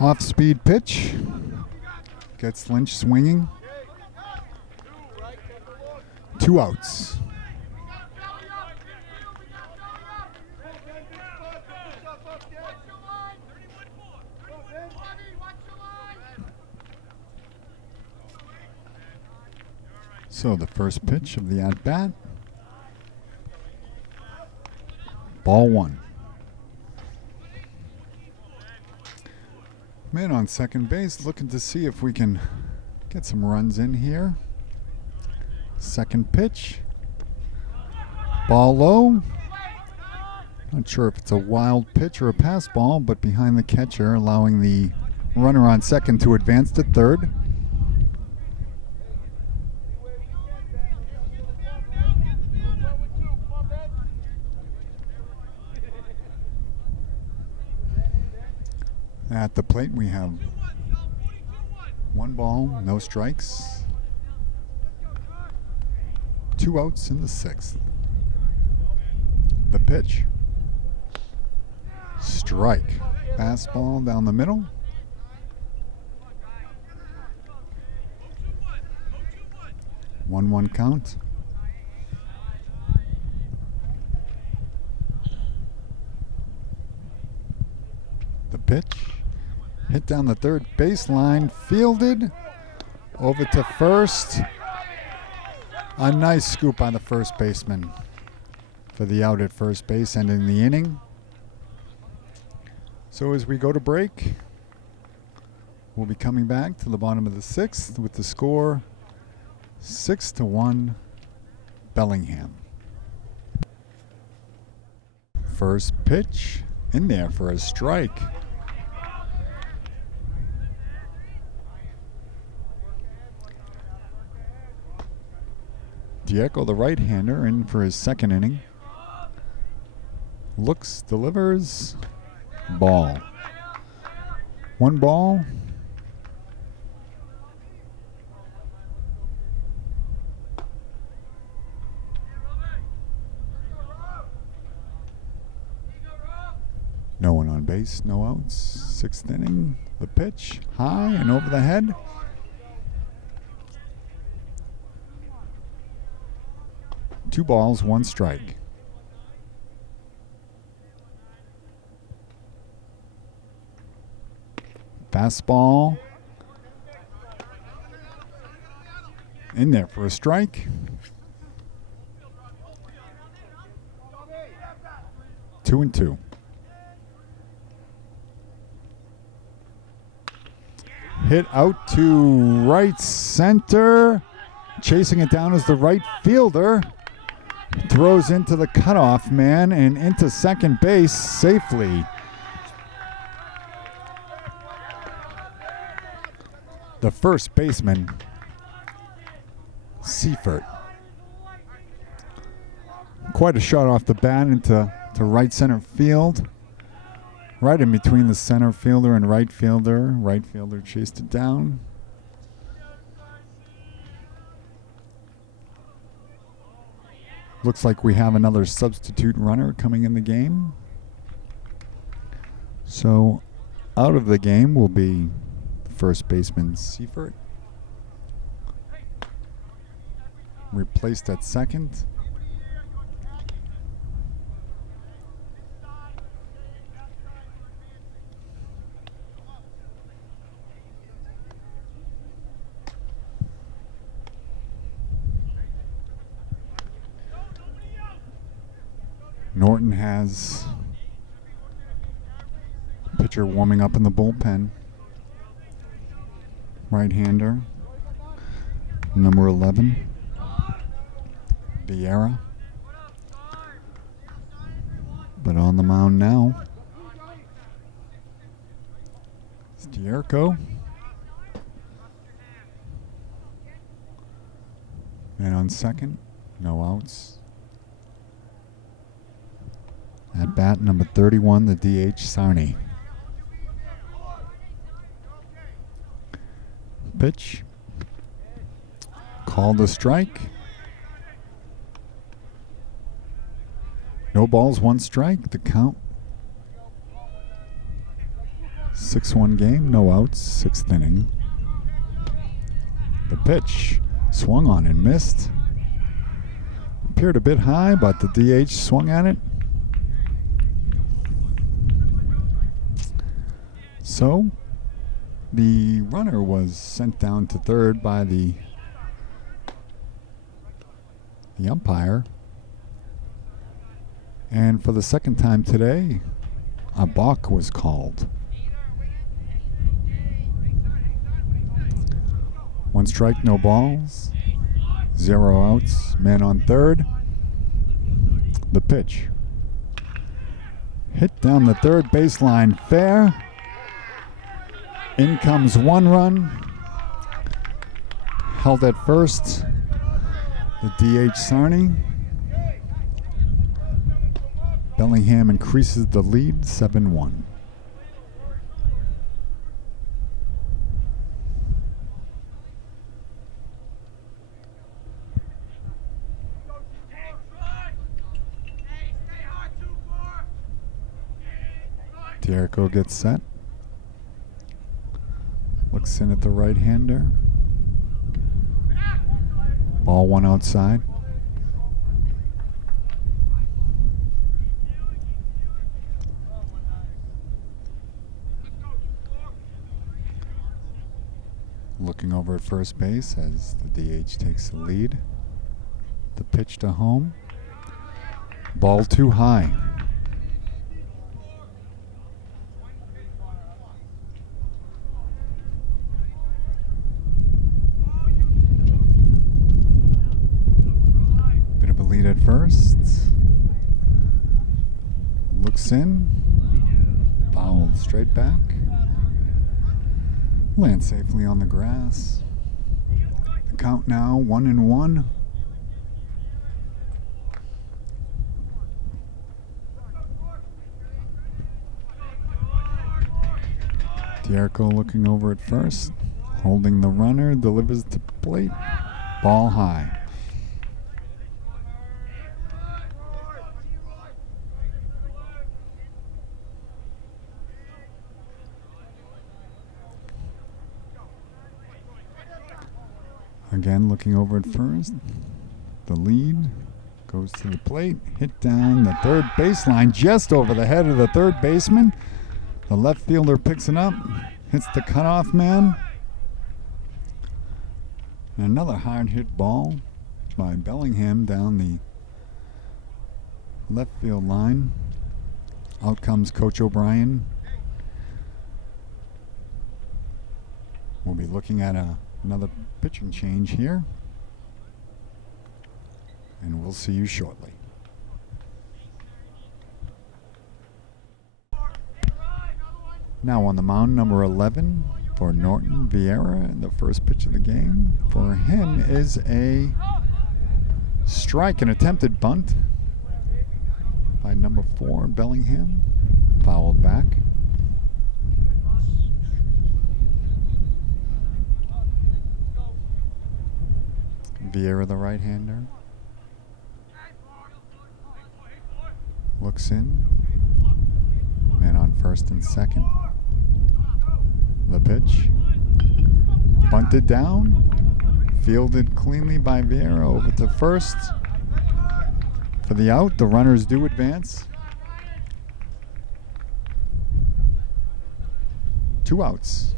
Off-speed pitch. Gets Lynch swinging. 2 outs. So the first pitch of the at-bat. Ball 1. Man on second base looking to see if we can get some runs in here. Second pitch. Ball low. Not sure if it's a wild pitch or a pass ball, but behind the catcher, allowing the runner on second to advance to third. At the plate we have 1 ball, no strikes. 2 outs in the 6th. The pitch. Strike. Fastball down the middle. One count. The pitch. Hit down the third baseline. Fielded. Over to first. A nice scoop on the first baseman for the out at first base, ending the inning. So as we go to break, we'll be coming back to the bottom of the 6th with the score 6-1 Bellingham. First pitch in there for a strike. Diego, the right-hander, in for his second inning. Looks, delivers, ball. 1 ball. No one on base, no outs. 6th inning, the pitch, high and over the head. Two balls, 1 strike. Fastball. In there for a strike. 2-2. Hit out to right center. Chasing it down is the right fielder. Throws into the cutoff man and into second base safely. The first baseman, Seifert. Quite a shot off the bat into right center field. Right in between the center fielder and right fielder. Right fielder chased it down. Looks like we have another substitute runner coming in the game. So out of the game will be first baseman Seifert. Replaced at second. Norton has a pitcher warming up in the bullpen. Right-hander, number 11, Vieira. But on the mound now, Stierko. And on second, no outs. At bat, number 31, the DH, Sarni. Pitch. Called a strike. No balls, 1 strike. The count. 6-1 game, no outs, 6th inning. The pitch. Swung on and missed. Appeared a bit high, but the DH swung at it. So, the runner was sent down to third by the umpire. And for the second time today, a balk was called. 1 strike, no balls. 0 outs, man on third. The pitch. Hit down the third baseline fair. In comes 1 run. Held at first. The DH Sarni. Bellingham increases the lead 7-1. Dierico gets set. Looks in at the right-hander. Ball one outside. Looking over at first base as the DH takes the lead. The pitch to home. Ball too high. Bit of a lead at first. Looks in. Fouled straight back. Lands safely on the grass. The count now 1-1. Dierico looking over at first, holding the runner, delivers to plate, ball high. Again, looking over at first, the lead goes to the plate, hit down the third baseline, just over the head of the third baseman. The left fielder picks it up, hits the cutoff man. And another hard hit ball by Bellingham down the left field line. Out comes Coach O'Brien. We'll be looking at another pitching change here. And we'll see you shortly. Now on the mound, number 11 for Norton, Vieira, and the first pitch of the game for him is a strike, an attempted bunt by number 4, Bellingham, fouled back. Vieira, the right-hander, looks in, man on first and second. The pitch, bunted down, fielded cleanly by Vieira over to first. For the out, the runners do advance. 2 outs.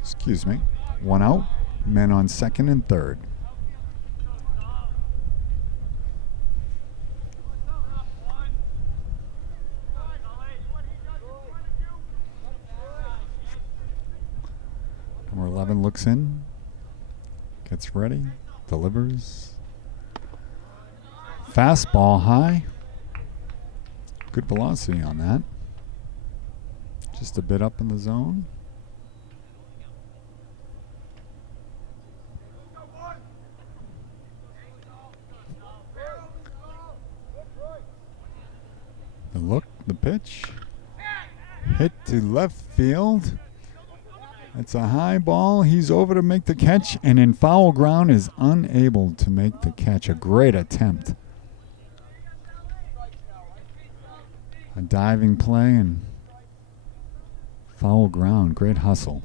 Excuse me. 1 out, men on second and third. Number 11 looks in, gets ready, delivers. Fastball high. Good velocity on that. Just a bit up in the zone. The look, the pitch. Hit to left field. It's a high ball. He's over to make the catch, and in foul ground is unable to make the catch. A great attempt. A diving play and foul ground. Great hustle.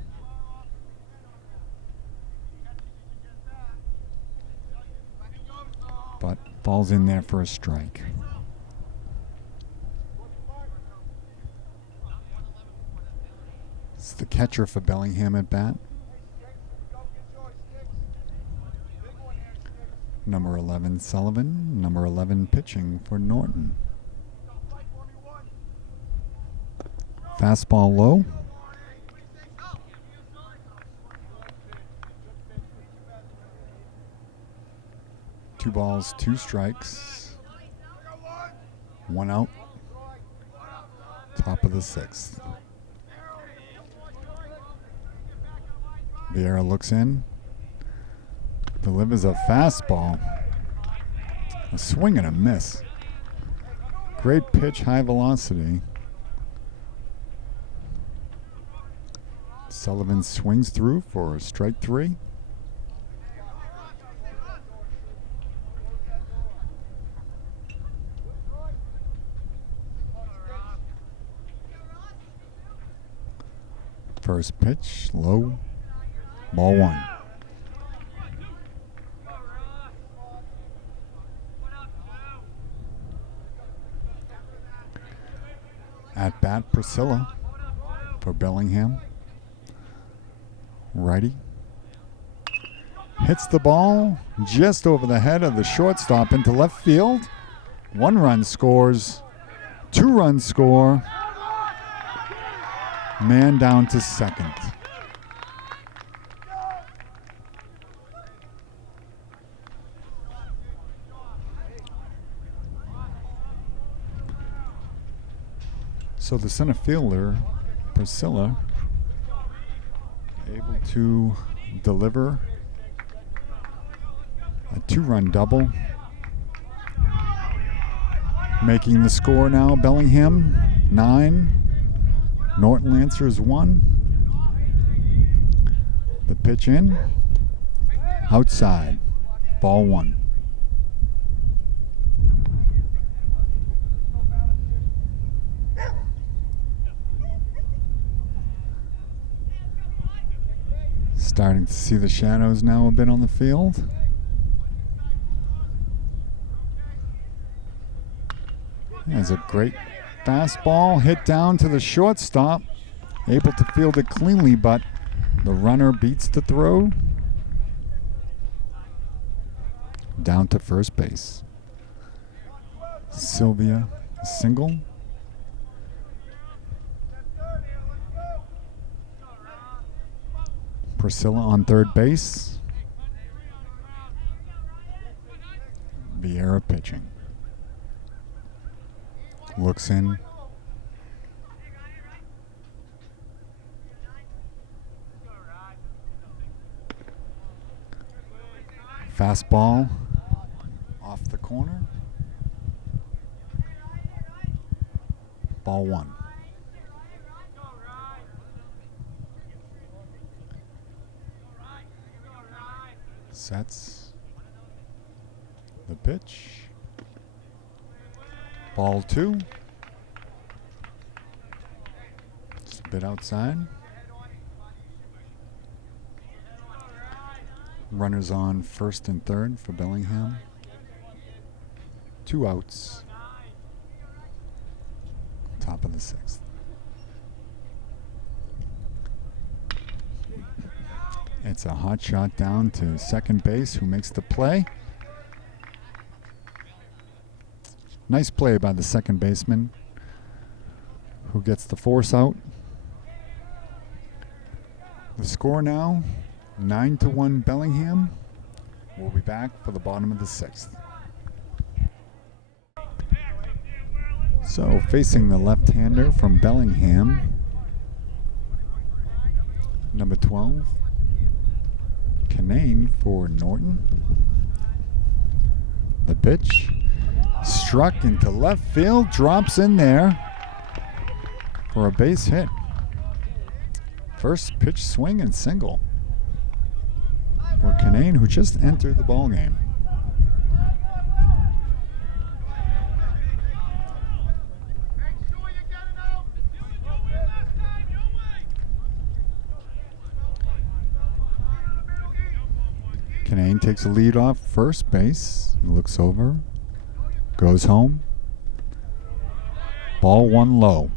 But falls in there for a strike. It's the catcher for Bellingham at bat. Number 11, Sullivan. Number 11, pitching for Norton. Fastball low. Two balls, 2 strikes. 1 out. Top of the 6th. Vieira looks in, delivers a fastball. A swing and a miss. Great pitch, high velocity. Sullivan swings through for strike 3. First pitch, low, ball one. At bat, Priscilla for Bellingham. Righty. Hits the ball just over the head of the shortstop into left field. 1 run scores. 2 runs score. Man down to second. So the center fielder, Priscilla, able to deliver a 2-run double. Making the score now, Bellingham 9, Norton Lancers 1. The pitch in, outside, ball 1. Starting to see the shadows now a bit on the field. There's a great fastball hit down to the shortstop. Able to field it cleanly, but the runner beats the throw. Down to first base. Sylvia single. Priscilla on third base. Vieira pitching. Looks in. Fastball off the corner. Ball 1. Sets the pitch. Ball 2. Just a bit outside. Runners on first and third for Bellingham. 2 outs. Top of the 6th. It's a hot shot down to second base, who makes the play. Nice play by the second baseman, who gets the force out. The score now, 9-1 Bellingham. We'll be back for the bottom of the 6th. So facing the left-hander from Bellingham, number 12. Canane for Norton. The pitch struck into left field, drops in there for a base hit. First pitch swing and single for Canane, who just entered the ball game. Canane takes a lead off first base. He looks over, goes home. Ball 1 low.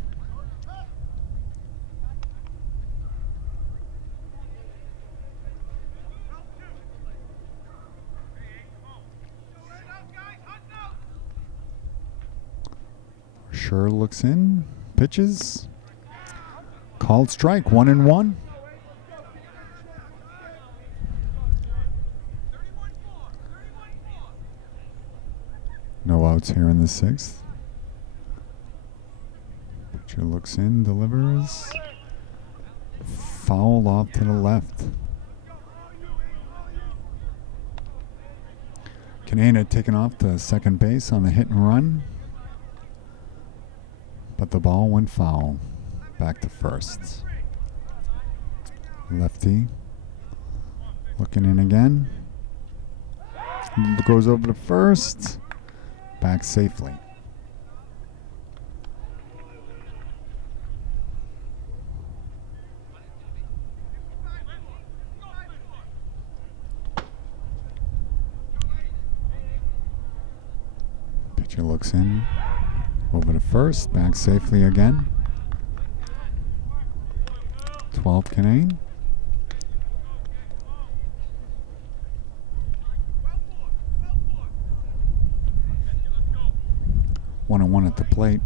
Sure looks in, pitches. Called strike, 1-1. No outs here in the 6th. Pitcher looks in, delivers. Foul off to the left. Canane had taken off to second base on a hit and run, but the ball went foul. Back to first. Lefty looking in again. Goes over to first. Back safely. Pitcher looks in. Over to first. Back safely again. 12 Canane. One and one at the plate.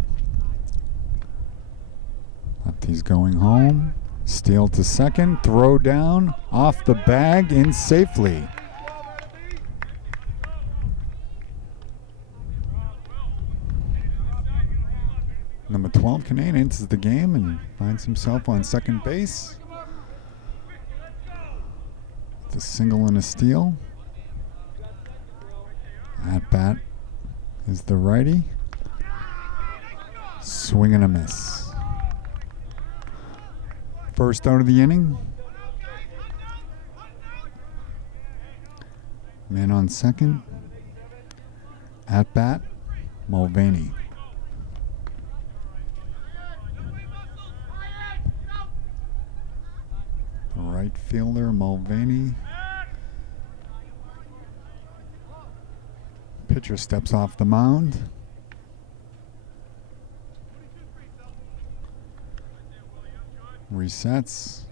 Lefty's going home. Steal to second. Throw down. Off the bag. In safely. Number 12, Canane, enters the game and finds himself on second base. The single and a steal. At bat is the righty. Swing and a miss. First out of the inning. Man on second. At bat, Mulvaney. Right fielder Mulvaney. Pitcher steps off the mound. Resets.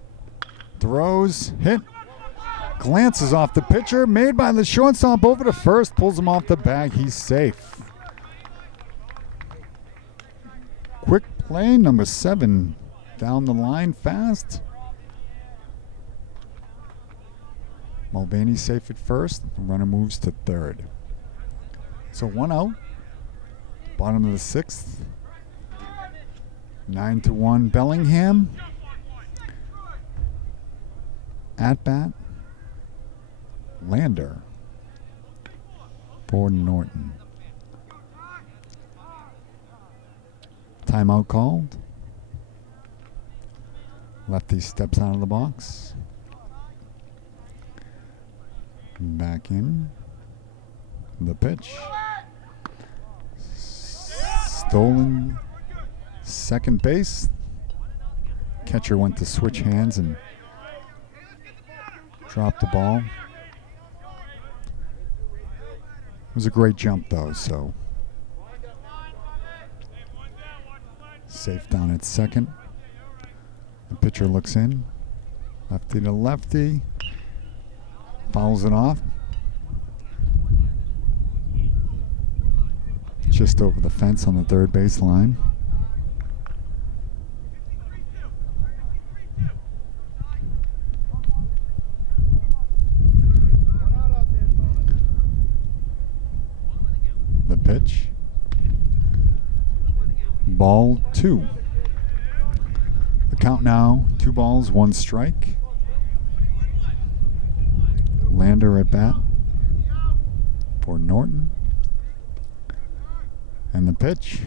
Throws. Hit. Glances off the pitcher. Made by the shortstop over to first. Pulls him off the bag. He's safe. Quick play. Number 7. Down the line fast. Mulvaney safe at first. The runner moves to third. So 1 out. Bottom of the 6th. 9-1 Bellingham. At bat. Lander for Norton. Timeout called. Lefty steps out of the box. Back in. The pitch. Stolen. Second base. Catcher went to switch hands and dropped the ball. It was a great jump though, so safe down at second. The pitcher looks in. Lefty to lefty. Fouls it off. Just over the fence on the third base line. The pitch. Ball 2. The count now, 2 balls, 1 strike. Lander at bat for Norton. And the pitch.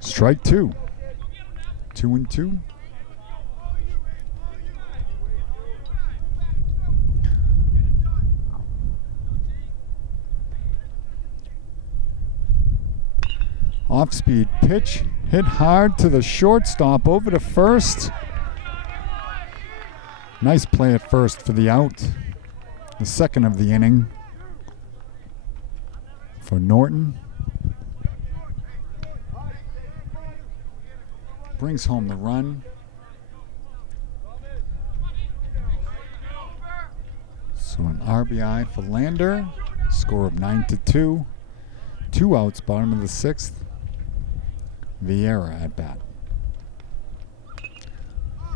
Strike 2. 2-2. Off-speed pitch, hit hard to the shortstop, over to first. Nice play at first for the out. The second of the inning for Norton. Brings home the run. So an RBI for Lander. Score of 9-2. 2 outs, bottom of the 6th. Vieira at bat.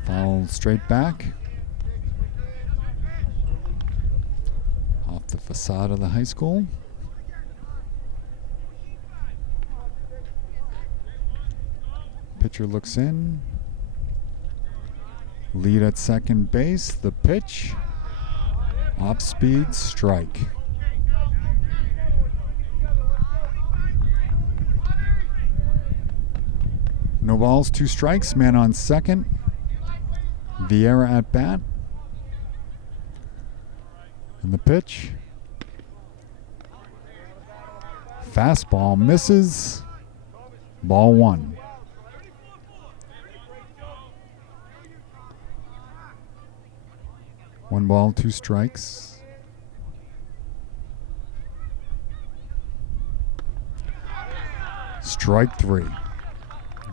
Foul straight back. Off the facade of the high school. Pitcher looks in. Lead at second base. The pitch. Off speed, strike. No balls, 2 strikes. Man on second. Vieira at bat. And the pitch. Fastball misses. Ball 1. One ball, 2 strikes. Strike 3.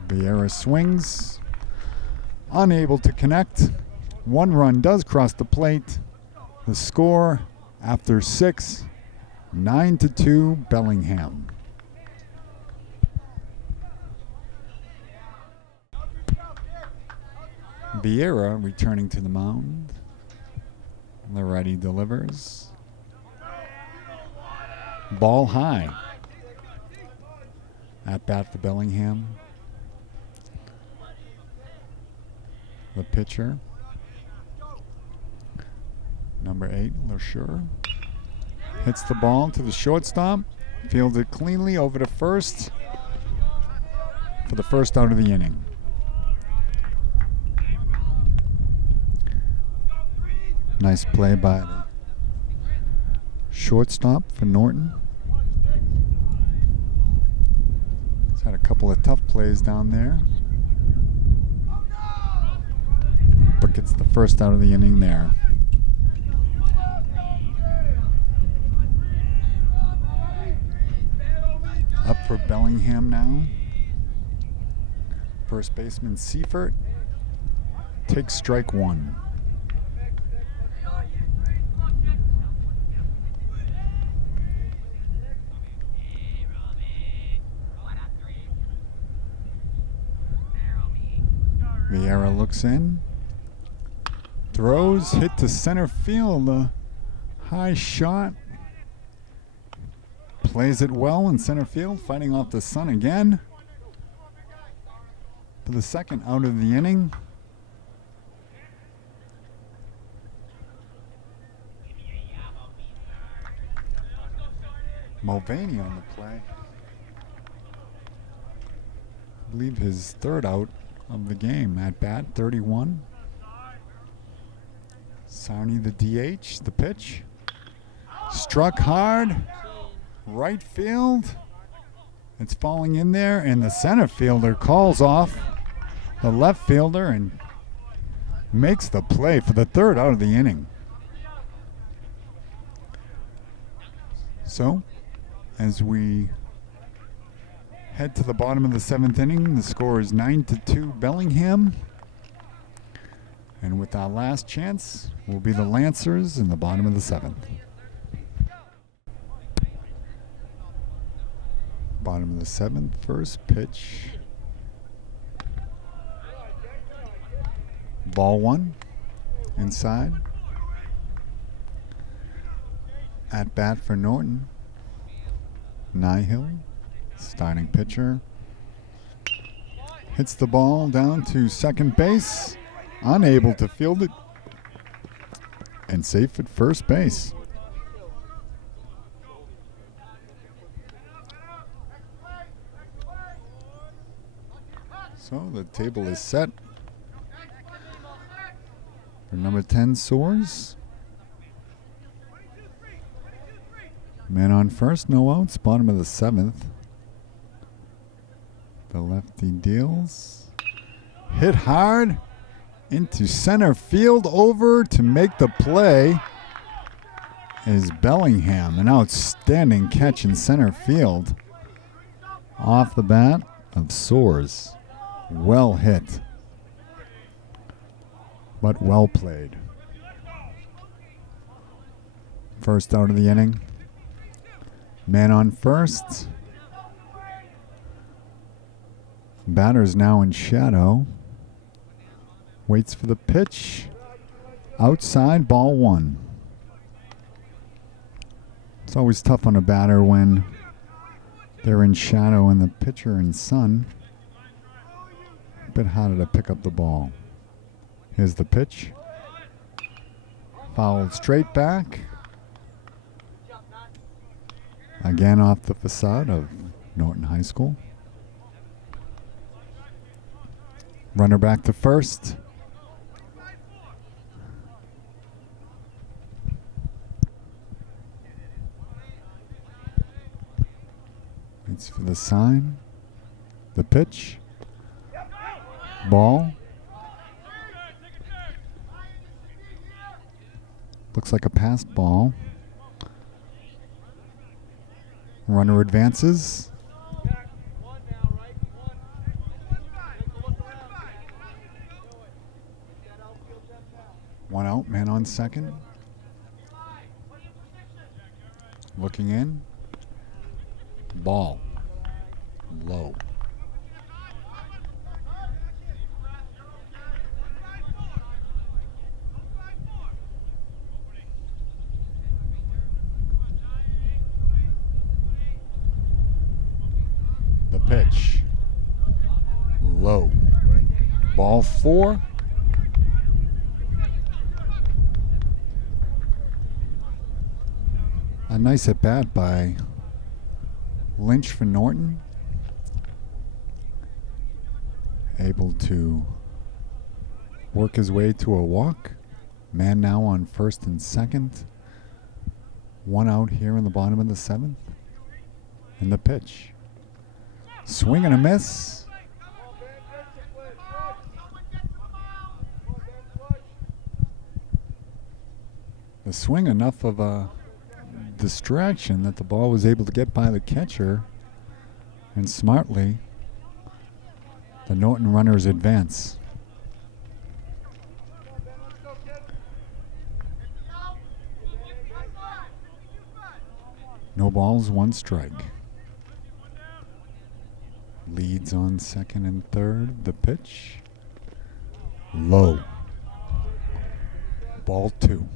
Vieira swings. Unable to connect. 1 run does cross the plate. The score after 6, 9-2 Bellingham. Vieira returning to the mound. The righty delivers. Ball high. At bat for Bellingham. The pitcher, number 8, LeSure, hits the ball to the shortstop, fields it cleanly over to first for the first out of the inning. Nice play by the shortstop for Norton. He's had a couple of tough plays down there, but gets the first out of the inning there. Up for Bellingham now. First baseman Seifert takes strike 1. Vieira looks in. Throws, hit to center field. A high shot. Plays it well in center field, fighting off the sun again. For the second out of the inning. Mulvaney on the play. I believe his third out of the game at bat, 31. Sarni the DH, the pitch. Struck hard. Right field. It's falling in there, and the center fielder calls off the left fielder and makes the play for the third out of the inning. So, as we head to the bottom of the 7th inning, the score is 9-2 Bellingham. And with our last chance will be the Lancers in the bottom of the 7th. Bottom of the 7th, first pitch. Ball 1, inside. At bat for Norton. Nihil, starting pitcher. Hits the ball down to second base. Unable to field it. And safe at first base. So the table is set for number 10, Soares. Man on first, no outs, bottom of the 7th. The lefty deals. Hit hard into center field, over to make the play is Bellingham. An outstanding catch in center field. Off the bat of Soares. Well hit, but well played. First out of the inning. Man on first. Batter's now in shadow. Waits for the pitch. Outside, ball 1. It's always tough on a batter when they're in shadow and the pitcher in sun. A bit harder to pick up the ball. Here's the pitch. Fouled straight back. Again off the facade of Norton High School. Runner back to first. Waits for the sign. The pitch. Ball. Looks like a passed ball. Runner advances. One out, man on second. Looking in. Ball. Low. The pitch. Low. Ball 4. A nice at bat by Lynch for Norton. Able to work his way to a walk. Man now on first and second. One out here in the bottom of the 7th. And the pitch. Swing and a miss. The swing enough of a distraction that the ball was able to get by the catcher, and smartly the Norton runners advance. No balls, 1 strike. Leads on second and third. The pitch. Low. Ball 2.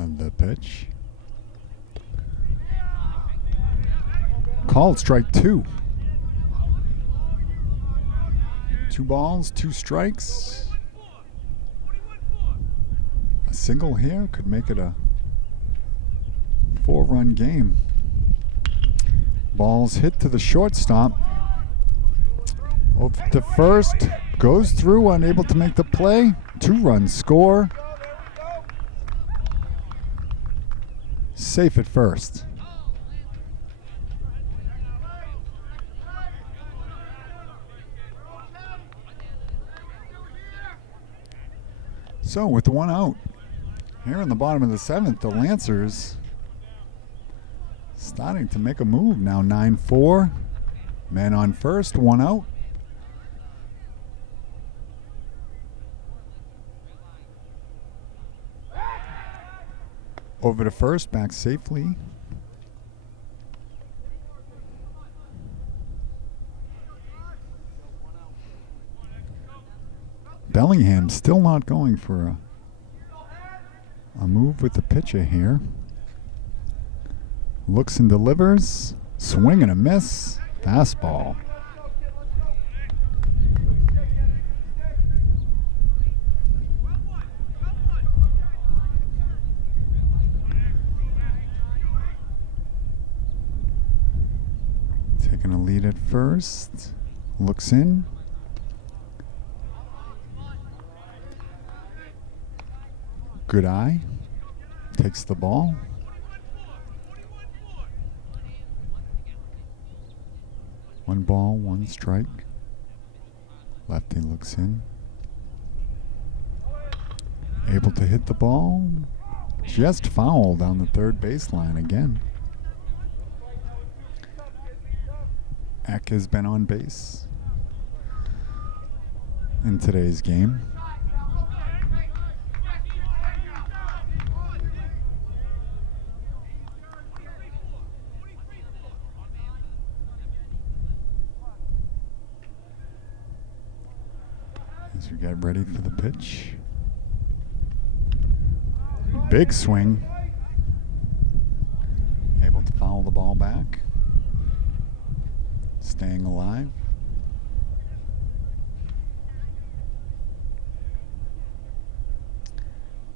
And the pitch. Called strike 2. 2 balls, 2 strikes. A single here could make it a 4-run game. Ball's hit to the shortstop. Over to first. Goes through, unable to make the play. 2-run score. Safe at first. So with the 1 out, here in the bottom of the 7th, the Lancers starting to make a move now. 9-4. Man on first, 1 out. Over to first, back safely. Bellingham still not going for a move with the pitcher here. Looks and delivers. Swing and a miss. Fastball. Taking a lead at first. Looks in. Good eye. Takes the ball. One ball, 1 strike. Lefty looks in. Able to hit the ball. Just foul down the third baseline again. Eck has been on base in today's game. As we get ready for the pitch. Big swing. Able to foul the ball back. Staying alive.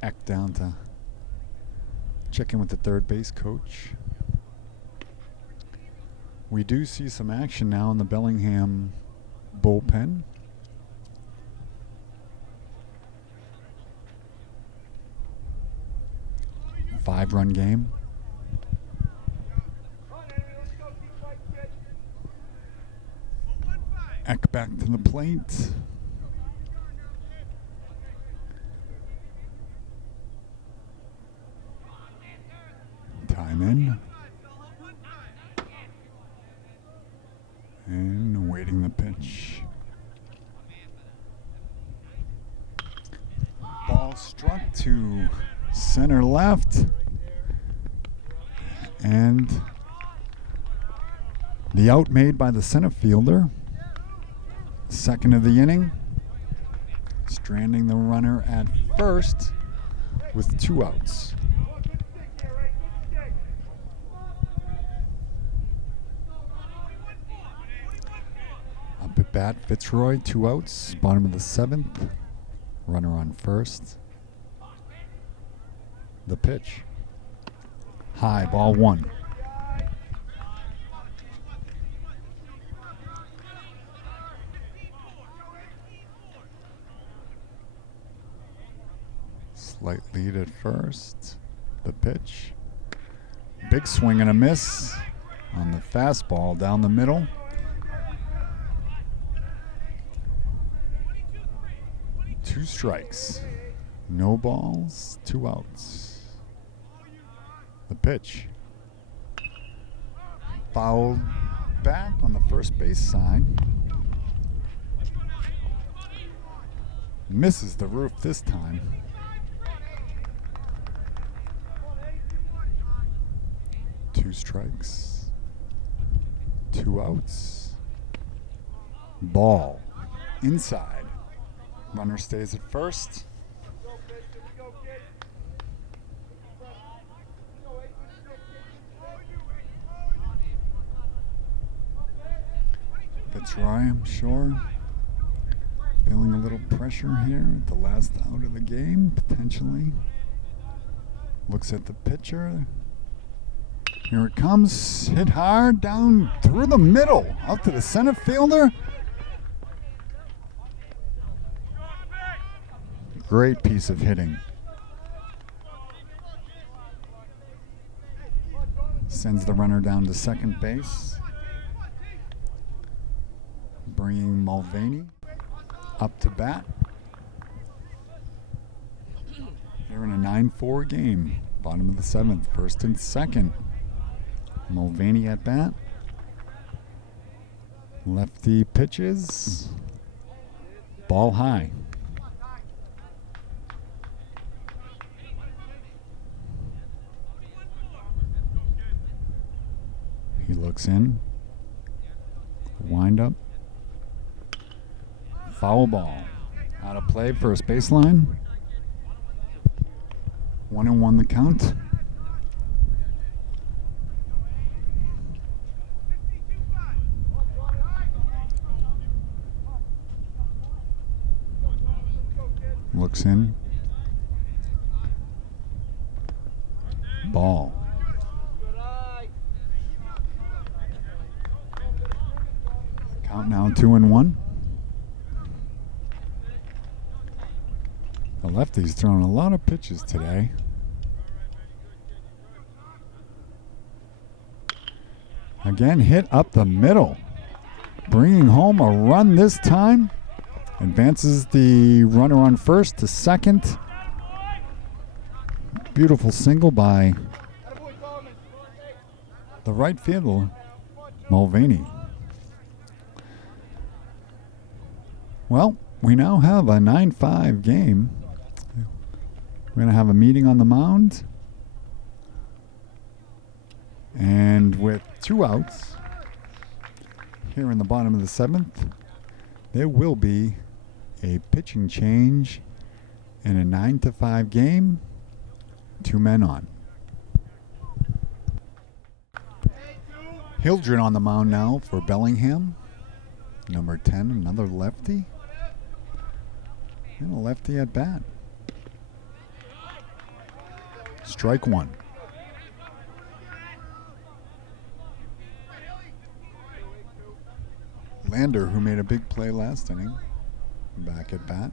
Eck down to check in with the third base coach. We do see some action now in the Bellingham bullpen. Five-run game. Eck back to the plate. Time in. to center left. And the out made by the center fielder. Second of the inning. Stranding the runner at first with 2 outs. Up at bat, Fitzroy, 2 outs, bottom of the 7th. Runner on first. The pitch. High, ball 1. Slight lead at first. The pitch. Big swing and a miss on the fastball down the middle. Two strikes. No balls, 2 outs. The pitch. Fouled back on the first base side. Misses the roof this time. Two strikes. 2 outs. Ball. Inside. Runner stays at first. Fitzroy, I'm sure, feeling a little pressure here at the last out of the game, potentially. Looks at the pitcher. Here it comes, hit hard, down through the middle, out to the center fielder. Great piece of hitting. Sends the runner down to second base. Bringing Mulvaney up to bat. Here in a 9-4 game. Bottom of the 7th, first and second. Mulvaney at bat. Lefty pitches. Ball high. He looks in. Wind up. Foul ball. Out of play, first baseline. 1-1 the count. Looks in. Ball. Count now 2-1. The lefty's thrown a lot of pitches today. Again, hit up the middle. Bringing home a run this time. Advances the runner on first to second. Beautiful single by the right fielder, Mulvaney. Well, we now have a 9-5 game. We're going to have a meeting on the mound. And with 2 outs here in the bottom of the 7th, there will be a pitching change in a 9-5 game. 2 men on. Hildren on the mound now for Bellingham. Number 10, another lefty. And a lefty at bat. Strike 1. Lander, who made a big play last inning, back at bat.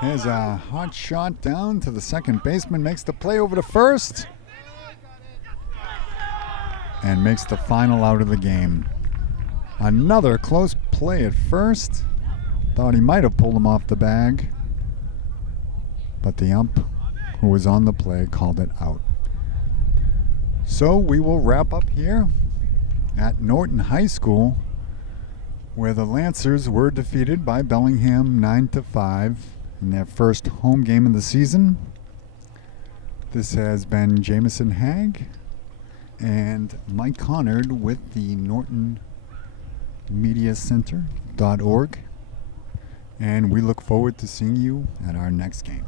Here's a hot shot down to the second baseman, makes the play over to first, and makes the final out of the game. Another close play at first. Thought he might have pulled him off the bag, but the ump who was on the play called it out. So we will wrap up here at Norton High School where the Lancers were defeated by Bellingham 9-5 in their first home game of the season. This has been Jameson Hagg and Mike Connard with the Norton MediaCenter.org, and we look forward to seeing you at our next game.